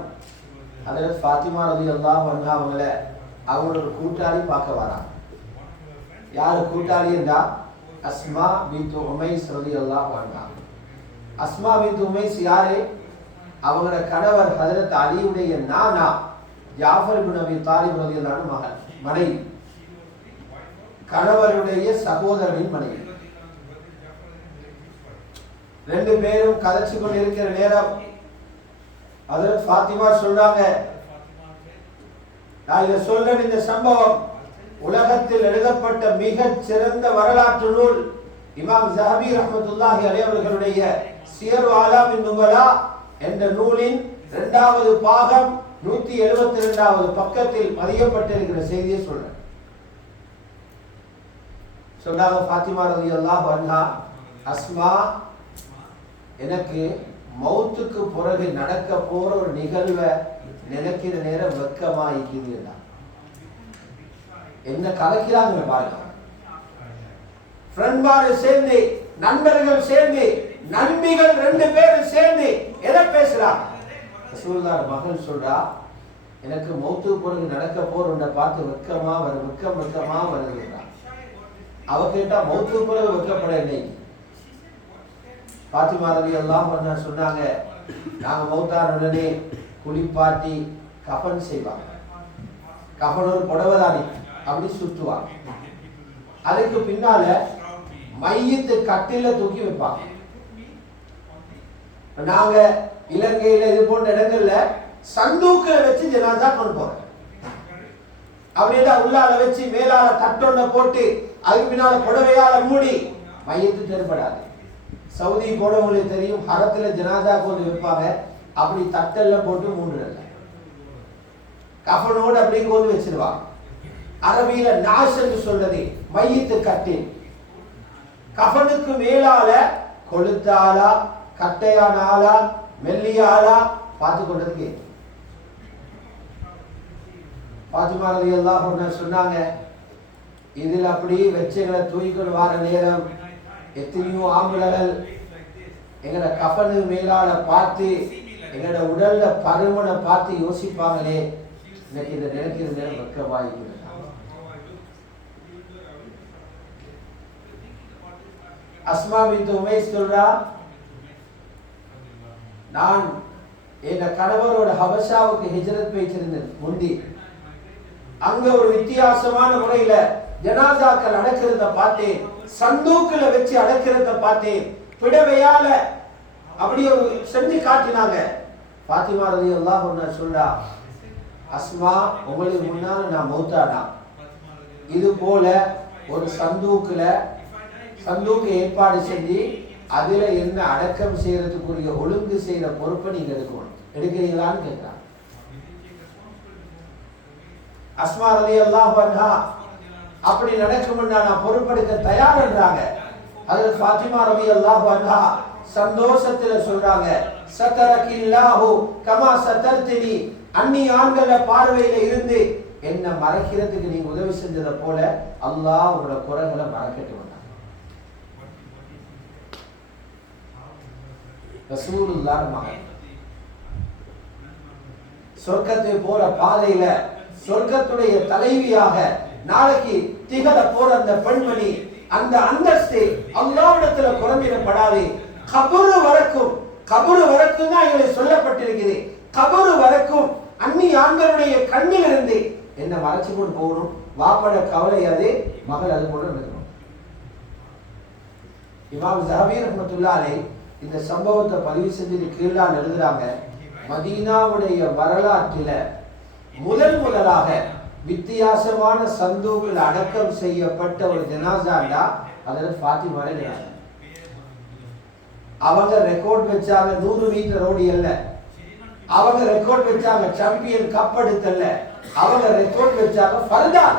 ஹஜ்ரத் ஃபாத்திமா ரலியல்லாஹு அன்ஹா அவங்களோட கூட்டாளி பார்க்க வராங்க. யாரு கூட்டாளி என்றா அஸ்மா பின்த் உமைஸ் ரலியல்லாஹு அன்ஹா. அஸ்மா பின்த் உமைஸ் யாரு? அவங்களோட கணவர் ஹஜ்ரத் அலியுடைய நானா ஜாஃபர் இப்னு அபி தாலிப் ரலியல்லாஹு அன்ஹு மகள், மனைவி, கணவருடைய சகோதரனின் மனைவி. ரெண்டு பேரும் கதைச்சு கொண்டு இருக்கிற நேரம் ஹஜ்ரத் ஃபாத்திமா சொல்றாங்க, நான் இதை சொல்ற இந்த சம்பவம் உலகத்தில் எழுதப்பட்ட மிகச் சிறந்த வரலாற்று நூல் இமாம் ஸஹபி ரஹ்மத்துல்லாஹி அலைஹி அவர்களுடைய சியர் ஆலாமின் நுபலா என்ற நூலின் 2வது பாகம் 172வது பக்கத்தில் பதியப்பட்டிருக்கிற செய்தியை சொல்றேன். சொன்னாங்க ஃபாத்திமா ரலியல்லாஹு அன்ஹா, அஸ்மா எனக்கு மௌத்துக்கு பிறகு நடக்க போற ஒரு நிகழ்வை நினைக்கிற நேரம் வெக்கமா இருக்குது. என்ன கலக்கிறாங்க பாருங்க. ஃப்ரெண்ட்மாரு சேர்ந்து, நண்பர்கள் சேர்ந்து, நண்பிகள் 2 பேரும் சேர்ந்து எதை பேசுறாங்க? ரசூலுல்லாஹ் மகள் சொல்றா, எனக்கு மௌத்துக்கு பிறகு நடக்க போறவனை பார்த்து வெக்கமா வருதுன்றா. அவ கேட்டா மௌத்துக்கு பிறகு வெக்கப்பட இல்லை. பாத்திமா ரலியல்லாஹு அன்ஹா சொன்னாங்க, நாங்க மௌத்தான உடனே குளிப்பாட்டி கஃன் செய்வாங்க. கஃன் ஒரு புடவைதானி அப்படி சுற்றுவாங்க. அதுக்கு பின்னால மையத்து கட்டில தூக்கி வைப்பாங்க. நாங்க இலங்கையில இது போன்ற இடங்கள்ல சந்தூக்குல வச்சு ஜனாசா கொண்டு போறோம். அப்படியே உள்ளால வச்சு மேலால தட்டொன்ன போட்டு அதுக்கு பின்னால புடவையால மூடி மையத்து தென்படாது. சவுதி போனவங்களுக்கு தெரியும், ஹரத்துல ஜனாதா கொண்டு வைப்பாங்க, அப்படி தட்டெல்லாம் போட்டு மூடுறல கஃனோடு அப்படியே கொண்டு வச்சிருவாங்க. அரபியில நாஷ் என்று சொல்றது மையத்து கட்டில். கஃனுக்கு மேலால கொளுத்தாலா கட்டையான ஆளா மெல்லிய ஆளா பார்த்து கொண்டதுக்கு பாத்திமா ரலியல்லாஹு அன்ஹா சொன்னாங்க, இதில் அப்படி வெச்சைகளை தூக்கிக்கொண்டு வர நேரம் எத்தனையோ ஆம்பளைகள் எங்கட கஃனு மேலால பார்த்து எங்கட உடல்ல பருமனை பார்த்து யோசிப்பாங்களே, இன்னைக்கு இந்த நினைக்கிற நேரம் வெக்கமாயிருக்கிறது. அஸ்மா பின்த் உமைஸ் சொல்றா, நான் என் கணவரோட ஹபஷாவுக்கு ஹிஜ்ரத் போயிட்டிருந்தேன் முந்தி. அங்க ஒரு வித்தியாசமான முறையில ஜனாசாக்கள் அடக்கிறத பார்த்தேன், சந்தூக்குல வச்சு அடக்கிறத பார்த்தேன், பிடவையால அப்படி ஒரு செஞ்சு காட்டினாங்க. பாத்திமா ரலியல்லாஹு அன்ஹா சொல்றா, அஸ்மா உங்களுக்கு முன்னால நான் மௌத்தானா இது போல ஒரு சந்தூக்கு ஏற்பாடு செஞ்சு அதுல என்ன அடக்கம் செய்யறதுக்குரிய ஒழுங்கு செய்யற பொறுப்பை நீங்க எடுக்கணும், எடுக்கிறீங்களான்னு கேட்கிறாங்க. அஸ்மா ரலியல்லாஹு அன்ஹா அப்படி நடக்கும்னா நான் பொறுப்பெடுக்க தயார் என்றாங்க. ஹஜ்ரத் ஃபாத்திமா ரலியல்லாஹு அன்ஹா சந்தோஷத்துல சொல்றாங்க, சதரகில்லாஹு கமா சதர்தினி, அன்னி ஆண்கள பார்வையில இருந்து என்ன மறைக்கிறதுக்கு நீங்க உதவி செஞ்சதை போல அல்லாஹ் உங்களோட குறைகளை மறைக்கட்டும். ரசூலுல்லாஹ் மகன் சொர்க்கத்தை போற பாதையில சொர்க்கத்துடைய தலைவியாக நாளைக்கு திகழ போற அந்த பெண்மணி, அந்த அந்தஸ்து அல்லாஹ்விடத்துல குறைந்திடப்படாது. கபரு வரைக்கும் தான் எங்களுக்கு சொல்லப்பட்டிருக்குது. கபரு வரைக்கும் அன்னி ஆண்களுடைய கண்ணில் இருந்து என்ன மறைச்சு கொண்டு போகணும். வாப்பட கவலை அது, மகள் அது போல இருக்கணும். இமாம் ஸஹாபி ரஹ்மத்துல்லாஹி அலைஹி இந்த சம்பவத்தை பதிவு செஞ்சு கீழால் எழுதுறாங்க, மதீனாவுடைய வரலாற்றில முதலாக வித்தியாசமான சந்தூக்கில் அடக்கம் செய்யப்பட்ட ஒரு ஜனாசாண்டா அதில் ஃபாத்திமா ஜனாசா. அவங்க ரெக்கார்ட் வச்சாங்க 100 மீட்டர் ஓடி அல்ல, அவங்க ரெக்கார்ட் வச்சாங்க சாம்பியன் கப் எடுத்தல்ல, அவங்க ரெக்கார்ட் வச்சாங்க ஃபர்தால,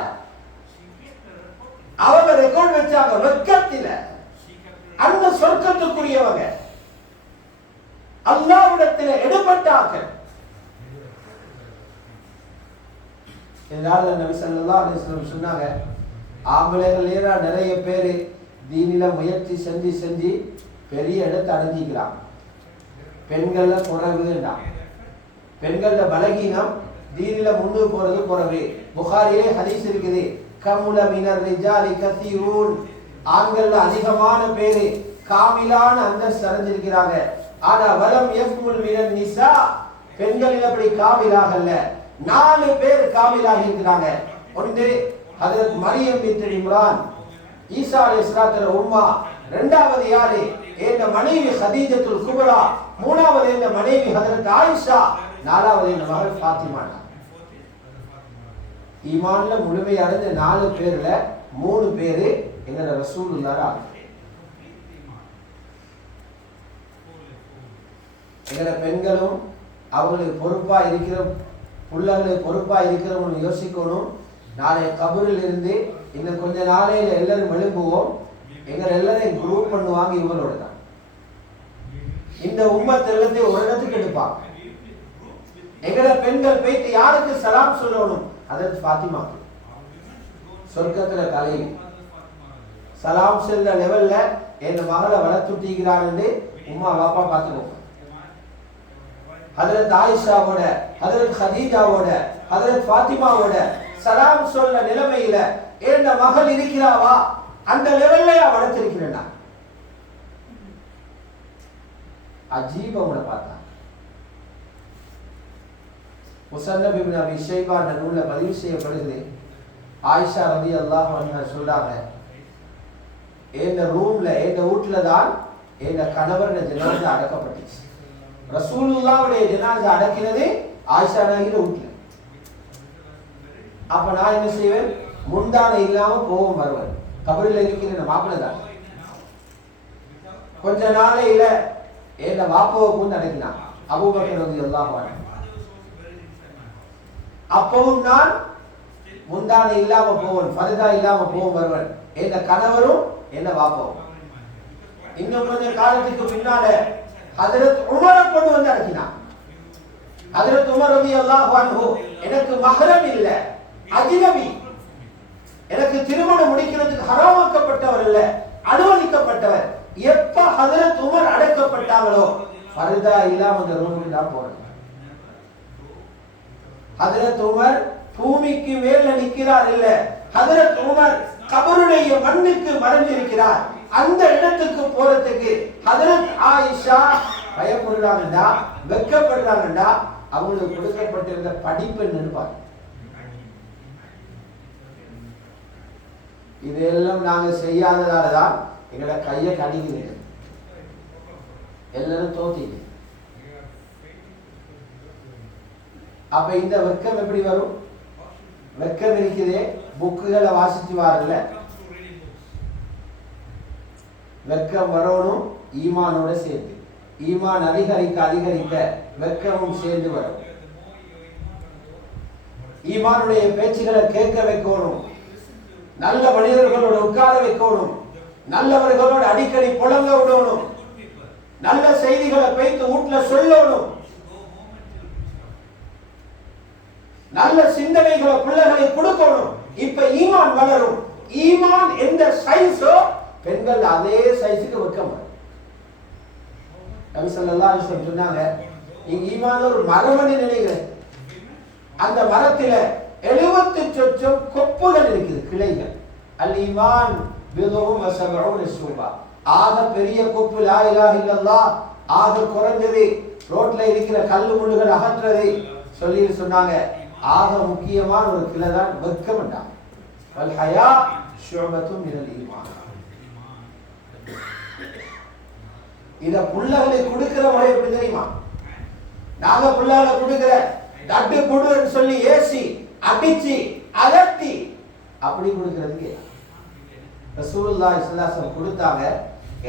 அவங்க ரெக்கார்ட் வச்சாங்க வெக்கத்தில. அந்த சொர்க்கத்துக்குரியவங்க அல்லாஹ்விடத்தில் எடுபட்டார்கள். இதனால நபி ஸல்லல்லாஹு அலைஹி வஸல்லம் சொன்னாங்க, ஆம்பளைகள் நிறைய பேர் தீனில முயற்சி செஞ்சு பெரிய இடத்தை அடைஞ்சிக்கிறான். பெண்கள்ல குறைவுதான், பெண்கள்ல பலகீனம், தீனில முன்னுக்கு போறது குறைவு. புகாரிலே ஹதீஸ் இருக்குது, கமுல மினர் ரிஜாலி கஸீரூன், ஆண்கள்ல அதிகமான பேரு காமிலான அந்தஸ்து அடைஞ்சிருக்கிறாங்க. ஆனா வலம் யஃமுல் மினன் நிசா, பெண்களில் அப்படி காமிலாகல்ல. 4 பேர் காமிலாக இருக்கிறாங்க. ஒன்று ஹஜ்ரத் மரியம் பின்த் இம்ரான், ஈசா அலைஹிஸ்ஸலாத்துல உம்மா. இரண்டாவது யாரு? என்ற மனைவி ஹதீஜத்துல் குப்ரா. மூணாவது என்ற மனைவி ஹஜ்ரத் ஆயிஷா. நாலாவது என்ற மகள் ஃபாத்திமா. ஈமான்ல முழுமை அடைஞ்ச 4 பேர்ல 3 பேரு எங்க ரசூலுல்லாஹ். எங்கட பெண்களும் அவங்களுக்கு பொறுப்பா இருக்கிற புள்ளங்களுக்கு பொறுப்பா இருக்கிறவங்க யோசிக்கணும். நாளை கபரில் இருந்து இன்னும் கொஞ்ச நாளையில எல்லாரும் எழுப்புவோம். எங்களை எல்லாரையும் குரூப் பண்ணுவாங்க, இவங்களோட தான் இந்த உம்மத் எல்லாத்தையும் ஒரு இடத்துக்கு எடுப்பாங்க. எங்கட பெண்கள் போயிட்டு யாருக்கு சலாம் சொல்லணும்? அதற்கு ஃபாத்திமாக்கு, சொர்க்கத்துல தலைவி. சலாம் செல்ற லெவல்ல என் மகளை வளர்த்துட்டீங்கிறான்னு உம்மா பாப்பா பார்த்துக்கோங்க. ஹஜ்ரத் ஆயிஷாவோட, ஹஜ்ரத் ஹதீஜாவோட, ஹஜ்ரத் ஃபாத்திமாவோட சலாம் சொல்ல நிலைமையில என் மகள் இருக்கிறாவா? அந்த லெவல்ல வளர்த்திருக்கிறேன். அஜீப் அவங்கள பார்த்தா. முஸன்னஃப் இப்னு அபீ ஷைபா என்ற நூல்ல பதிவு செய்யப்படுகிறது. ஆயிஷா ரலியல்லாஹு அன்ஹா சொல்றாங்க, என் ரூம்ல என் வீட்டுல தான் என் கணவருடைய ஜனாஸா அடக்கப்பட்டுச்சு. ரசூலுல்லாஹ்வுடைய ஜனாஸா அடக்கினது ஆயிஷா நாயிட வீட்டுல. அப்ப நான் என்ன செய்வேன்? முந்தானை இல்லாம போவோம் வருவேன். கபரில் இருக்கிற மாப்பிள்ளை தான். கொஞ்ச நாளையில என் வாப்பாவை கொண்டு அடக்கினான் அபூபக்கர் ரலியல்லாஹு அன்ஹு. அப்பவும் நான் முந்தானை இல்லாம போவேன், ஃபர்தா இல்லாம போவோம் வருவேன். என் கணவரும் என்ன வாப்பாவும். இன்னும் கொஞ்ச காலத்துக்கு பின்னால ஹஜ்ரத் உமரை கொண்டு வந்து அடக்கினான். ஹஜ்ரத் உமர் ரலியல்லாஹு அன்ஹு எனக்கு மஹரம் இல்ல, அஜ்னபி, எனக்கு திருமணம் முடிக்கிறதுக்கு ஹராமாக்கப்பட்டவர் இல்ல, அனுமதிக்கப்பட்டவர். எப்ப ஹஜ்ரத் உமர் அடக்கப்பட்டாங்களோ ஃபர்தா இல்லாம அந்த ரூமுக்கு தான் போறேன். ஹஜ்ரத் உமர் பூமிக்கு மேல நிற்கிறார் இல்ல, ஹஜ்ரத் உமர் கபருடைய மண்ணுக்கு மறைஞ்சிருக்கிறார். அந்த இடத்துக்கு போறதுக்கு ஹஜ்ரத் ஆயிஷா பயப்படுறாங்கடா, வெட்கப்படுறாங்கடா. அவங்களுக்கு கொடுக்கப்பட்டிருந்த படிப்பு நினைப்பாங்க. இதெல்லாம் நாங்க செய்யாததாலதான் எங்களோட கையை கடிக்குது, எல்லாரும் தோத்திக்கு. அப்ப இந்த வெக்கம் எப்படி வரும்? வெக்கம் இருக்குதே, புக்குகளை வாசிச்சு வாரல. வெக்கம் வரணும் ஈமானோட சேர்த்து. ஈமான் அதிகரிக்க அதிகரிக்க வெக்கமும் சேர்ந்து வரும். ஈமானுடைய பேச்சுகளை கேட்க வைக்கணும், நல்ல மனிதர்களோட உட்கார வைக்கணும், நல்லவர்களோட அடிக்கடி புலங்க விடணும், நல்ல செய்திகளை பேத்து வீட்டுல சொல்லணும், நல்ல சிந்தனைகளை பிள்ளைகளை கொடுக்கணும். இப்ப ஈமான் வளரும். ஈமான் எந்த சைஸோ பெண்கள் அதே சைஸுக்கு வைக்க முடியும். நபி ஸல்லல்லாஹு அலைஹி வஸல்லம் சொன்னாங்க, நீங்க ஈமான் ஒரு மரமணி நினைக்கிறேன், அந்த மரத்தில 70 சொச்சம் கொப்புகள் இருக்குது, கிளைகள். அல் ஈமான் பிதுவும் வஸபஊன ஷுபா. ஆக பெரிய கொப்பு லா இலாஹ இல்லல்லாஹ், ஆக குறைஞ்சது ரோட்ல இருக்கிற கல்லு முள்ளுகள் அகற்றதை சொல்லி சொன்னாங்க. ஆக முக்கியமான ஒரு கிளை தான் வெட்கம். வல் ஹயா ஷுபத்தும் மினல் ஈமான். இத புள்ளகளை கொடுக்கிற முறை எப்படி தெரியுமா? நாங்க புள்ளகளை கொடுக்கிற தட்டு கொடுன்னு சொல்லி ஏசி அடிச்சு அதட்டி அப்படி கொடுக்கிறதுக்கு ரசூலுல்லாஹி ஸல்லல்லாஹு அலைஹி வஸல்லம் கொடுத்தாங்க,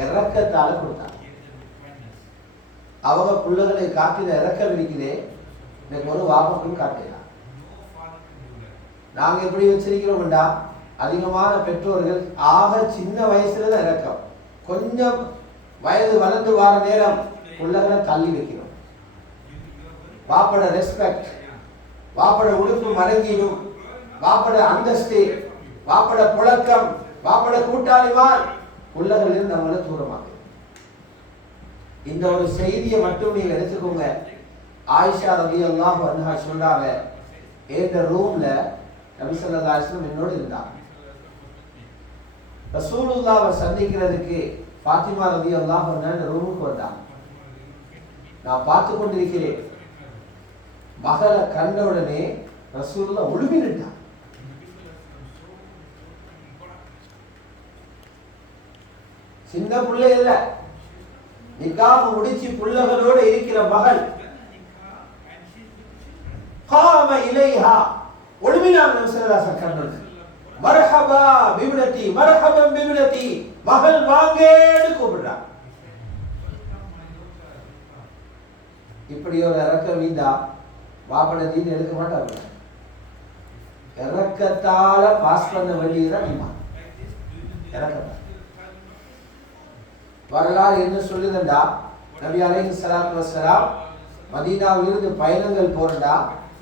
இரக்கத்தால கொடுத்தாங்க. அவங்க புள்ளகளை காட்டின இரக்கம் இருக்குதே, எனக்கு ஒரு வாபக்கும் காட்டலாம். நாங்க எப்படி வச்சிருக்கிறோம்டா, அதிகமான பெற்றோர்கள் ஆக சின்ன வயசுல தான் இரக்கம், கொஞ்சம் வயது வளர்ந்து வார நேரம் புள்ளகளை தள்ளி வைக்கிறோம். வாப்பட ரெஸ்பெக்ட், வாப்பட உடுப்பு மடங்கிடும், வாப்பட அந்தஸ்து, வாப்பட புழக்கம், வாப்பட கூட்டாளிமார் புள்ளகள் இருந்து அவங்கள தூரமாக. இந்த ஒரு செய்தியை மட்டும் நீங்க எடுத்துக்கோங்க. ஆயிஷா ரலியல்லாஹு அன்ஹா சொல்றாங்க, இந்த ரூம்ல நபி ஸல்லல்லாஹு அலைஹி வஸல்லம் என்னோட இருந்தாங்க. ரசூலுல்லாஹ்வை சந்திக்கிறதுக்கு ஃபாத்திமா ரலியல்லாஹு அன்ஹா இந்த ரூமுக்கு வந்தாங்க. நான் பார்த்து கொண்டிருக்கிறேன். மகளை கண்ட உடனே ரசூலுல்லாஹ் உழுமிட்டாங்க. சின்ன பிள்ளை இல்ல, நிக்காஹ் முடிச்சு புள்ளகளோட இருக்கிற மகள். காம இலைஹா, உழுமினாங்க நபி ஸல்லல்லாஹு அலைஹி வஸல்லம். மர்ஹபா பிப்னதி, மர்ஹபன் பிப்னதி, மகள் வாங்கேன்னு கூப்பிடுறாங்க. இப்படி ஒரு இரக்கம் வீந்தா வாப்பட தீன் எடுக்க மாட்டாங்க. இரக்கத்தால பாஸ் பண்ண வேண்டியதுதான் ஈமான். இரக்கம் வரலாறு என்ன சொல்லுதுண்டா, நபி அலைஹிஸ்ஸலாத்து வஸ்ஸலாம் மதீனாவிலிருந்து பயணங்கள் போறடா,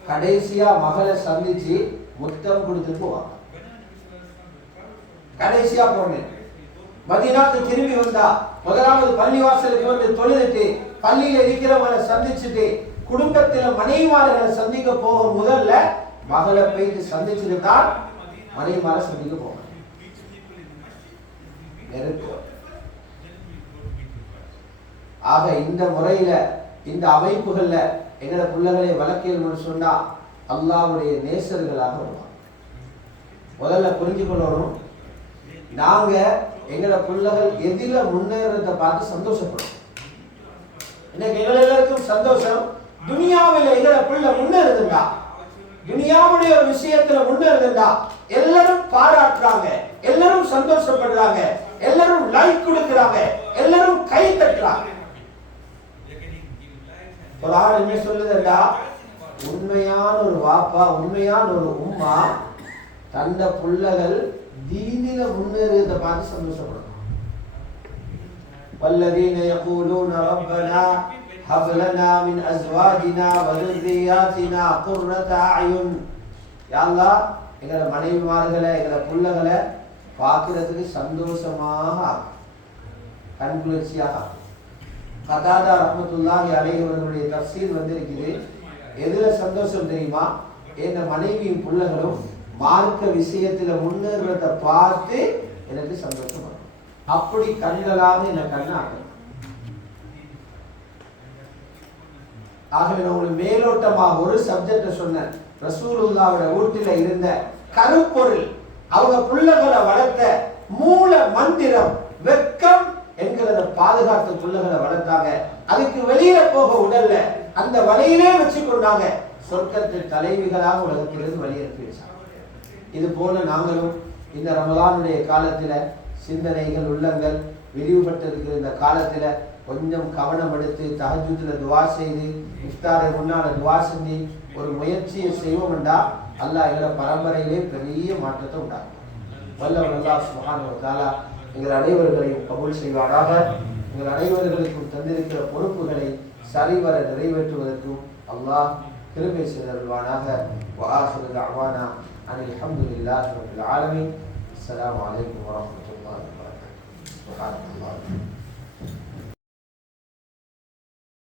கடைசியா மகளை சந்திச்சு முத்தம் கொடுத்துட்டு போவாங்க. கடைசியா போனேன் மதீனாவுக்கு திரும்பி வந்தா முதலாவது பள்ளிவாசலுக்கு வந்து தொழுதுட்டு பள்ளியில இருக்கிறவங்களை சந்திச்சுட்டு குடும்பத்தில மனைவிமார்களை சந்திக்க போக முதல்ல மகளை போயிட்டு சந்திச்சுட்டு தான் மனைவிமாரை சந்திக்க போவாங்க. ஆக இந்த முறையில இந்த அமைப்புகள்ல எங்கட பிள்ளைகளை வளர்க்கணும்னு சொன்னா அல்லாஹ்வுடைய நேசர்களாக வருவாங்க. முதல்ல புரிஞ்சுக்கணும், நாங்க எங்கட பிள்ளைகள் எதில முன்னேறதை பார்த்து சந்தோஷப்படுறோம். இன்னைக்கு எங்க எல்லாருக்கும் சந்தோஷம், துனியாவில் எங்கட பிள்ளை முன்னேறுதுண்டா, துனியாவுடைய ஒரு விஷயத்துல முன்னேறுதுண்டா எல்லாரும் பாராட்டுறாங்க, எல்லாரும் சந்தோஷப்படுறாங்க, எல்லாரும் லைக் கொடுக்கறாங்க, எல்லாரும் கை தட்டுறாங்க. குர்ஆன் என்ன சொல்லுதுடா, உண்மையான ஒரு வாப்பா, உண்மையான ஒரு உம்மா தந்த புள்ளகள் தீனில முன்னேறத பார்த்து சந்தோஷப்படுறாங்க. வல்லதீன யகூலூன ரப்பனா ஹப் லனா மின் அஸ்வாஜினா வ ذُرِّيَّاتِنَا قُرَّةَ அயுன். யா அல்லாஹ், எங்க மனைவிமார்களை எங்க புள்ளகளை பார்க்கிறதுக்கு சந்தோஷமாக கண்குளிர்ச்சியாக. கதாதா ரஹ்மத்துல்லாஹி அலைஹி அவர்களுடைய தஃசீர் வந்திருக்குது. எதுல சந்தோஷம் தெரியுமா? என் மனைவியும் புள்ளகளும் மார்க்க விஷயத்துல முன்னேறத பார்த்து எனக்கு சந்தோஷம் வரும். அப்படி கண்களாக என்ன கண்ணாக. ஆகவே நான் உங்களுக்கு மேலோட்டமாக ஒரு சப்ஜெக்ட சொன்னேன். ரசூலுல்லாஹ்வோட வீட்டில இருந்த கருப்பொருள், அவங்க புள்ளகளை வளர்த்த மூல மந்திரம் வெக்கம் என்கிறத பாதுகாத்து புள்ளகளை வளர்த்தாங்க. அதுக்கு வெளியில போக உடல்ல அந்த வலையிலே வச்சு கொண்டாங்க. சொர்க்கத்தின் தலைவிகளாக உலகத்திலிருந்து வெளியேற்றி வச்சாங்க. இது போல நாங்களும் இந்த ரமலானுடைய காலத்துல சிந்தனைகள் உள்ளங்கள் விரிவுபட்டிருக்கிற இந்த காலத்துல கொஞ்சம் கவனம் எடுத்து தஹஜ்ஜுதுல துஆ செய்து இஃப்தாரை முன்னால துஆ செஞ்சு ஒரு முயற்சியை செய்வோம்டா அல்லாஹ் எங்களோட பரம்பரையிலே பெரிய மாற்றத்தை உண்டாகும். வல்லவன் அல்லாஹ் சுப்ஹானஹு வ தஆலா எங்கள் அனைவர்களையும் கபூல் செய்வாராக. எங்கள் அனைவர்களுக்கும் தந்திருக்கிற பொறுப்புகளை சரிவர நிறைவேற்றுவதற்கும் அல்லாஹ் கிருபை செய்தருள்வானாக. வ ஆகிரு தஅவானா அனில் ஹம்துலில்லாஹி ரப்பில் ஆலமீன். அஸ்ஸலாமு அலைக்கும் வரஹ்மத்துல்லாஹி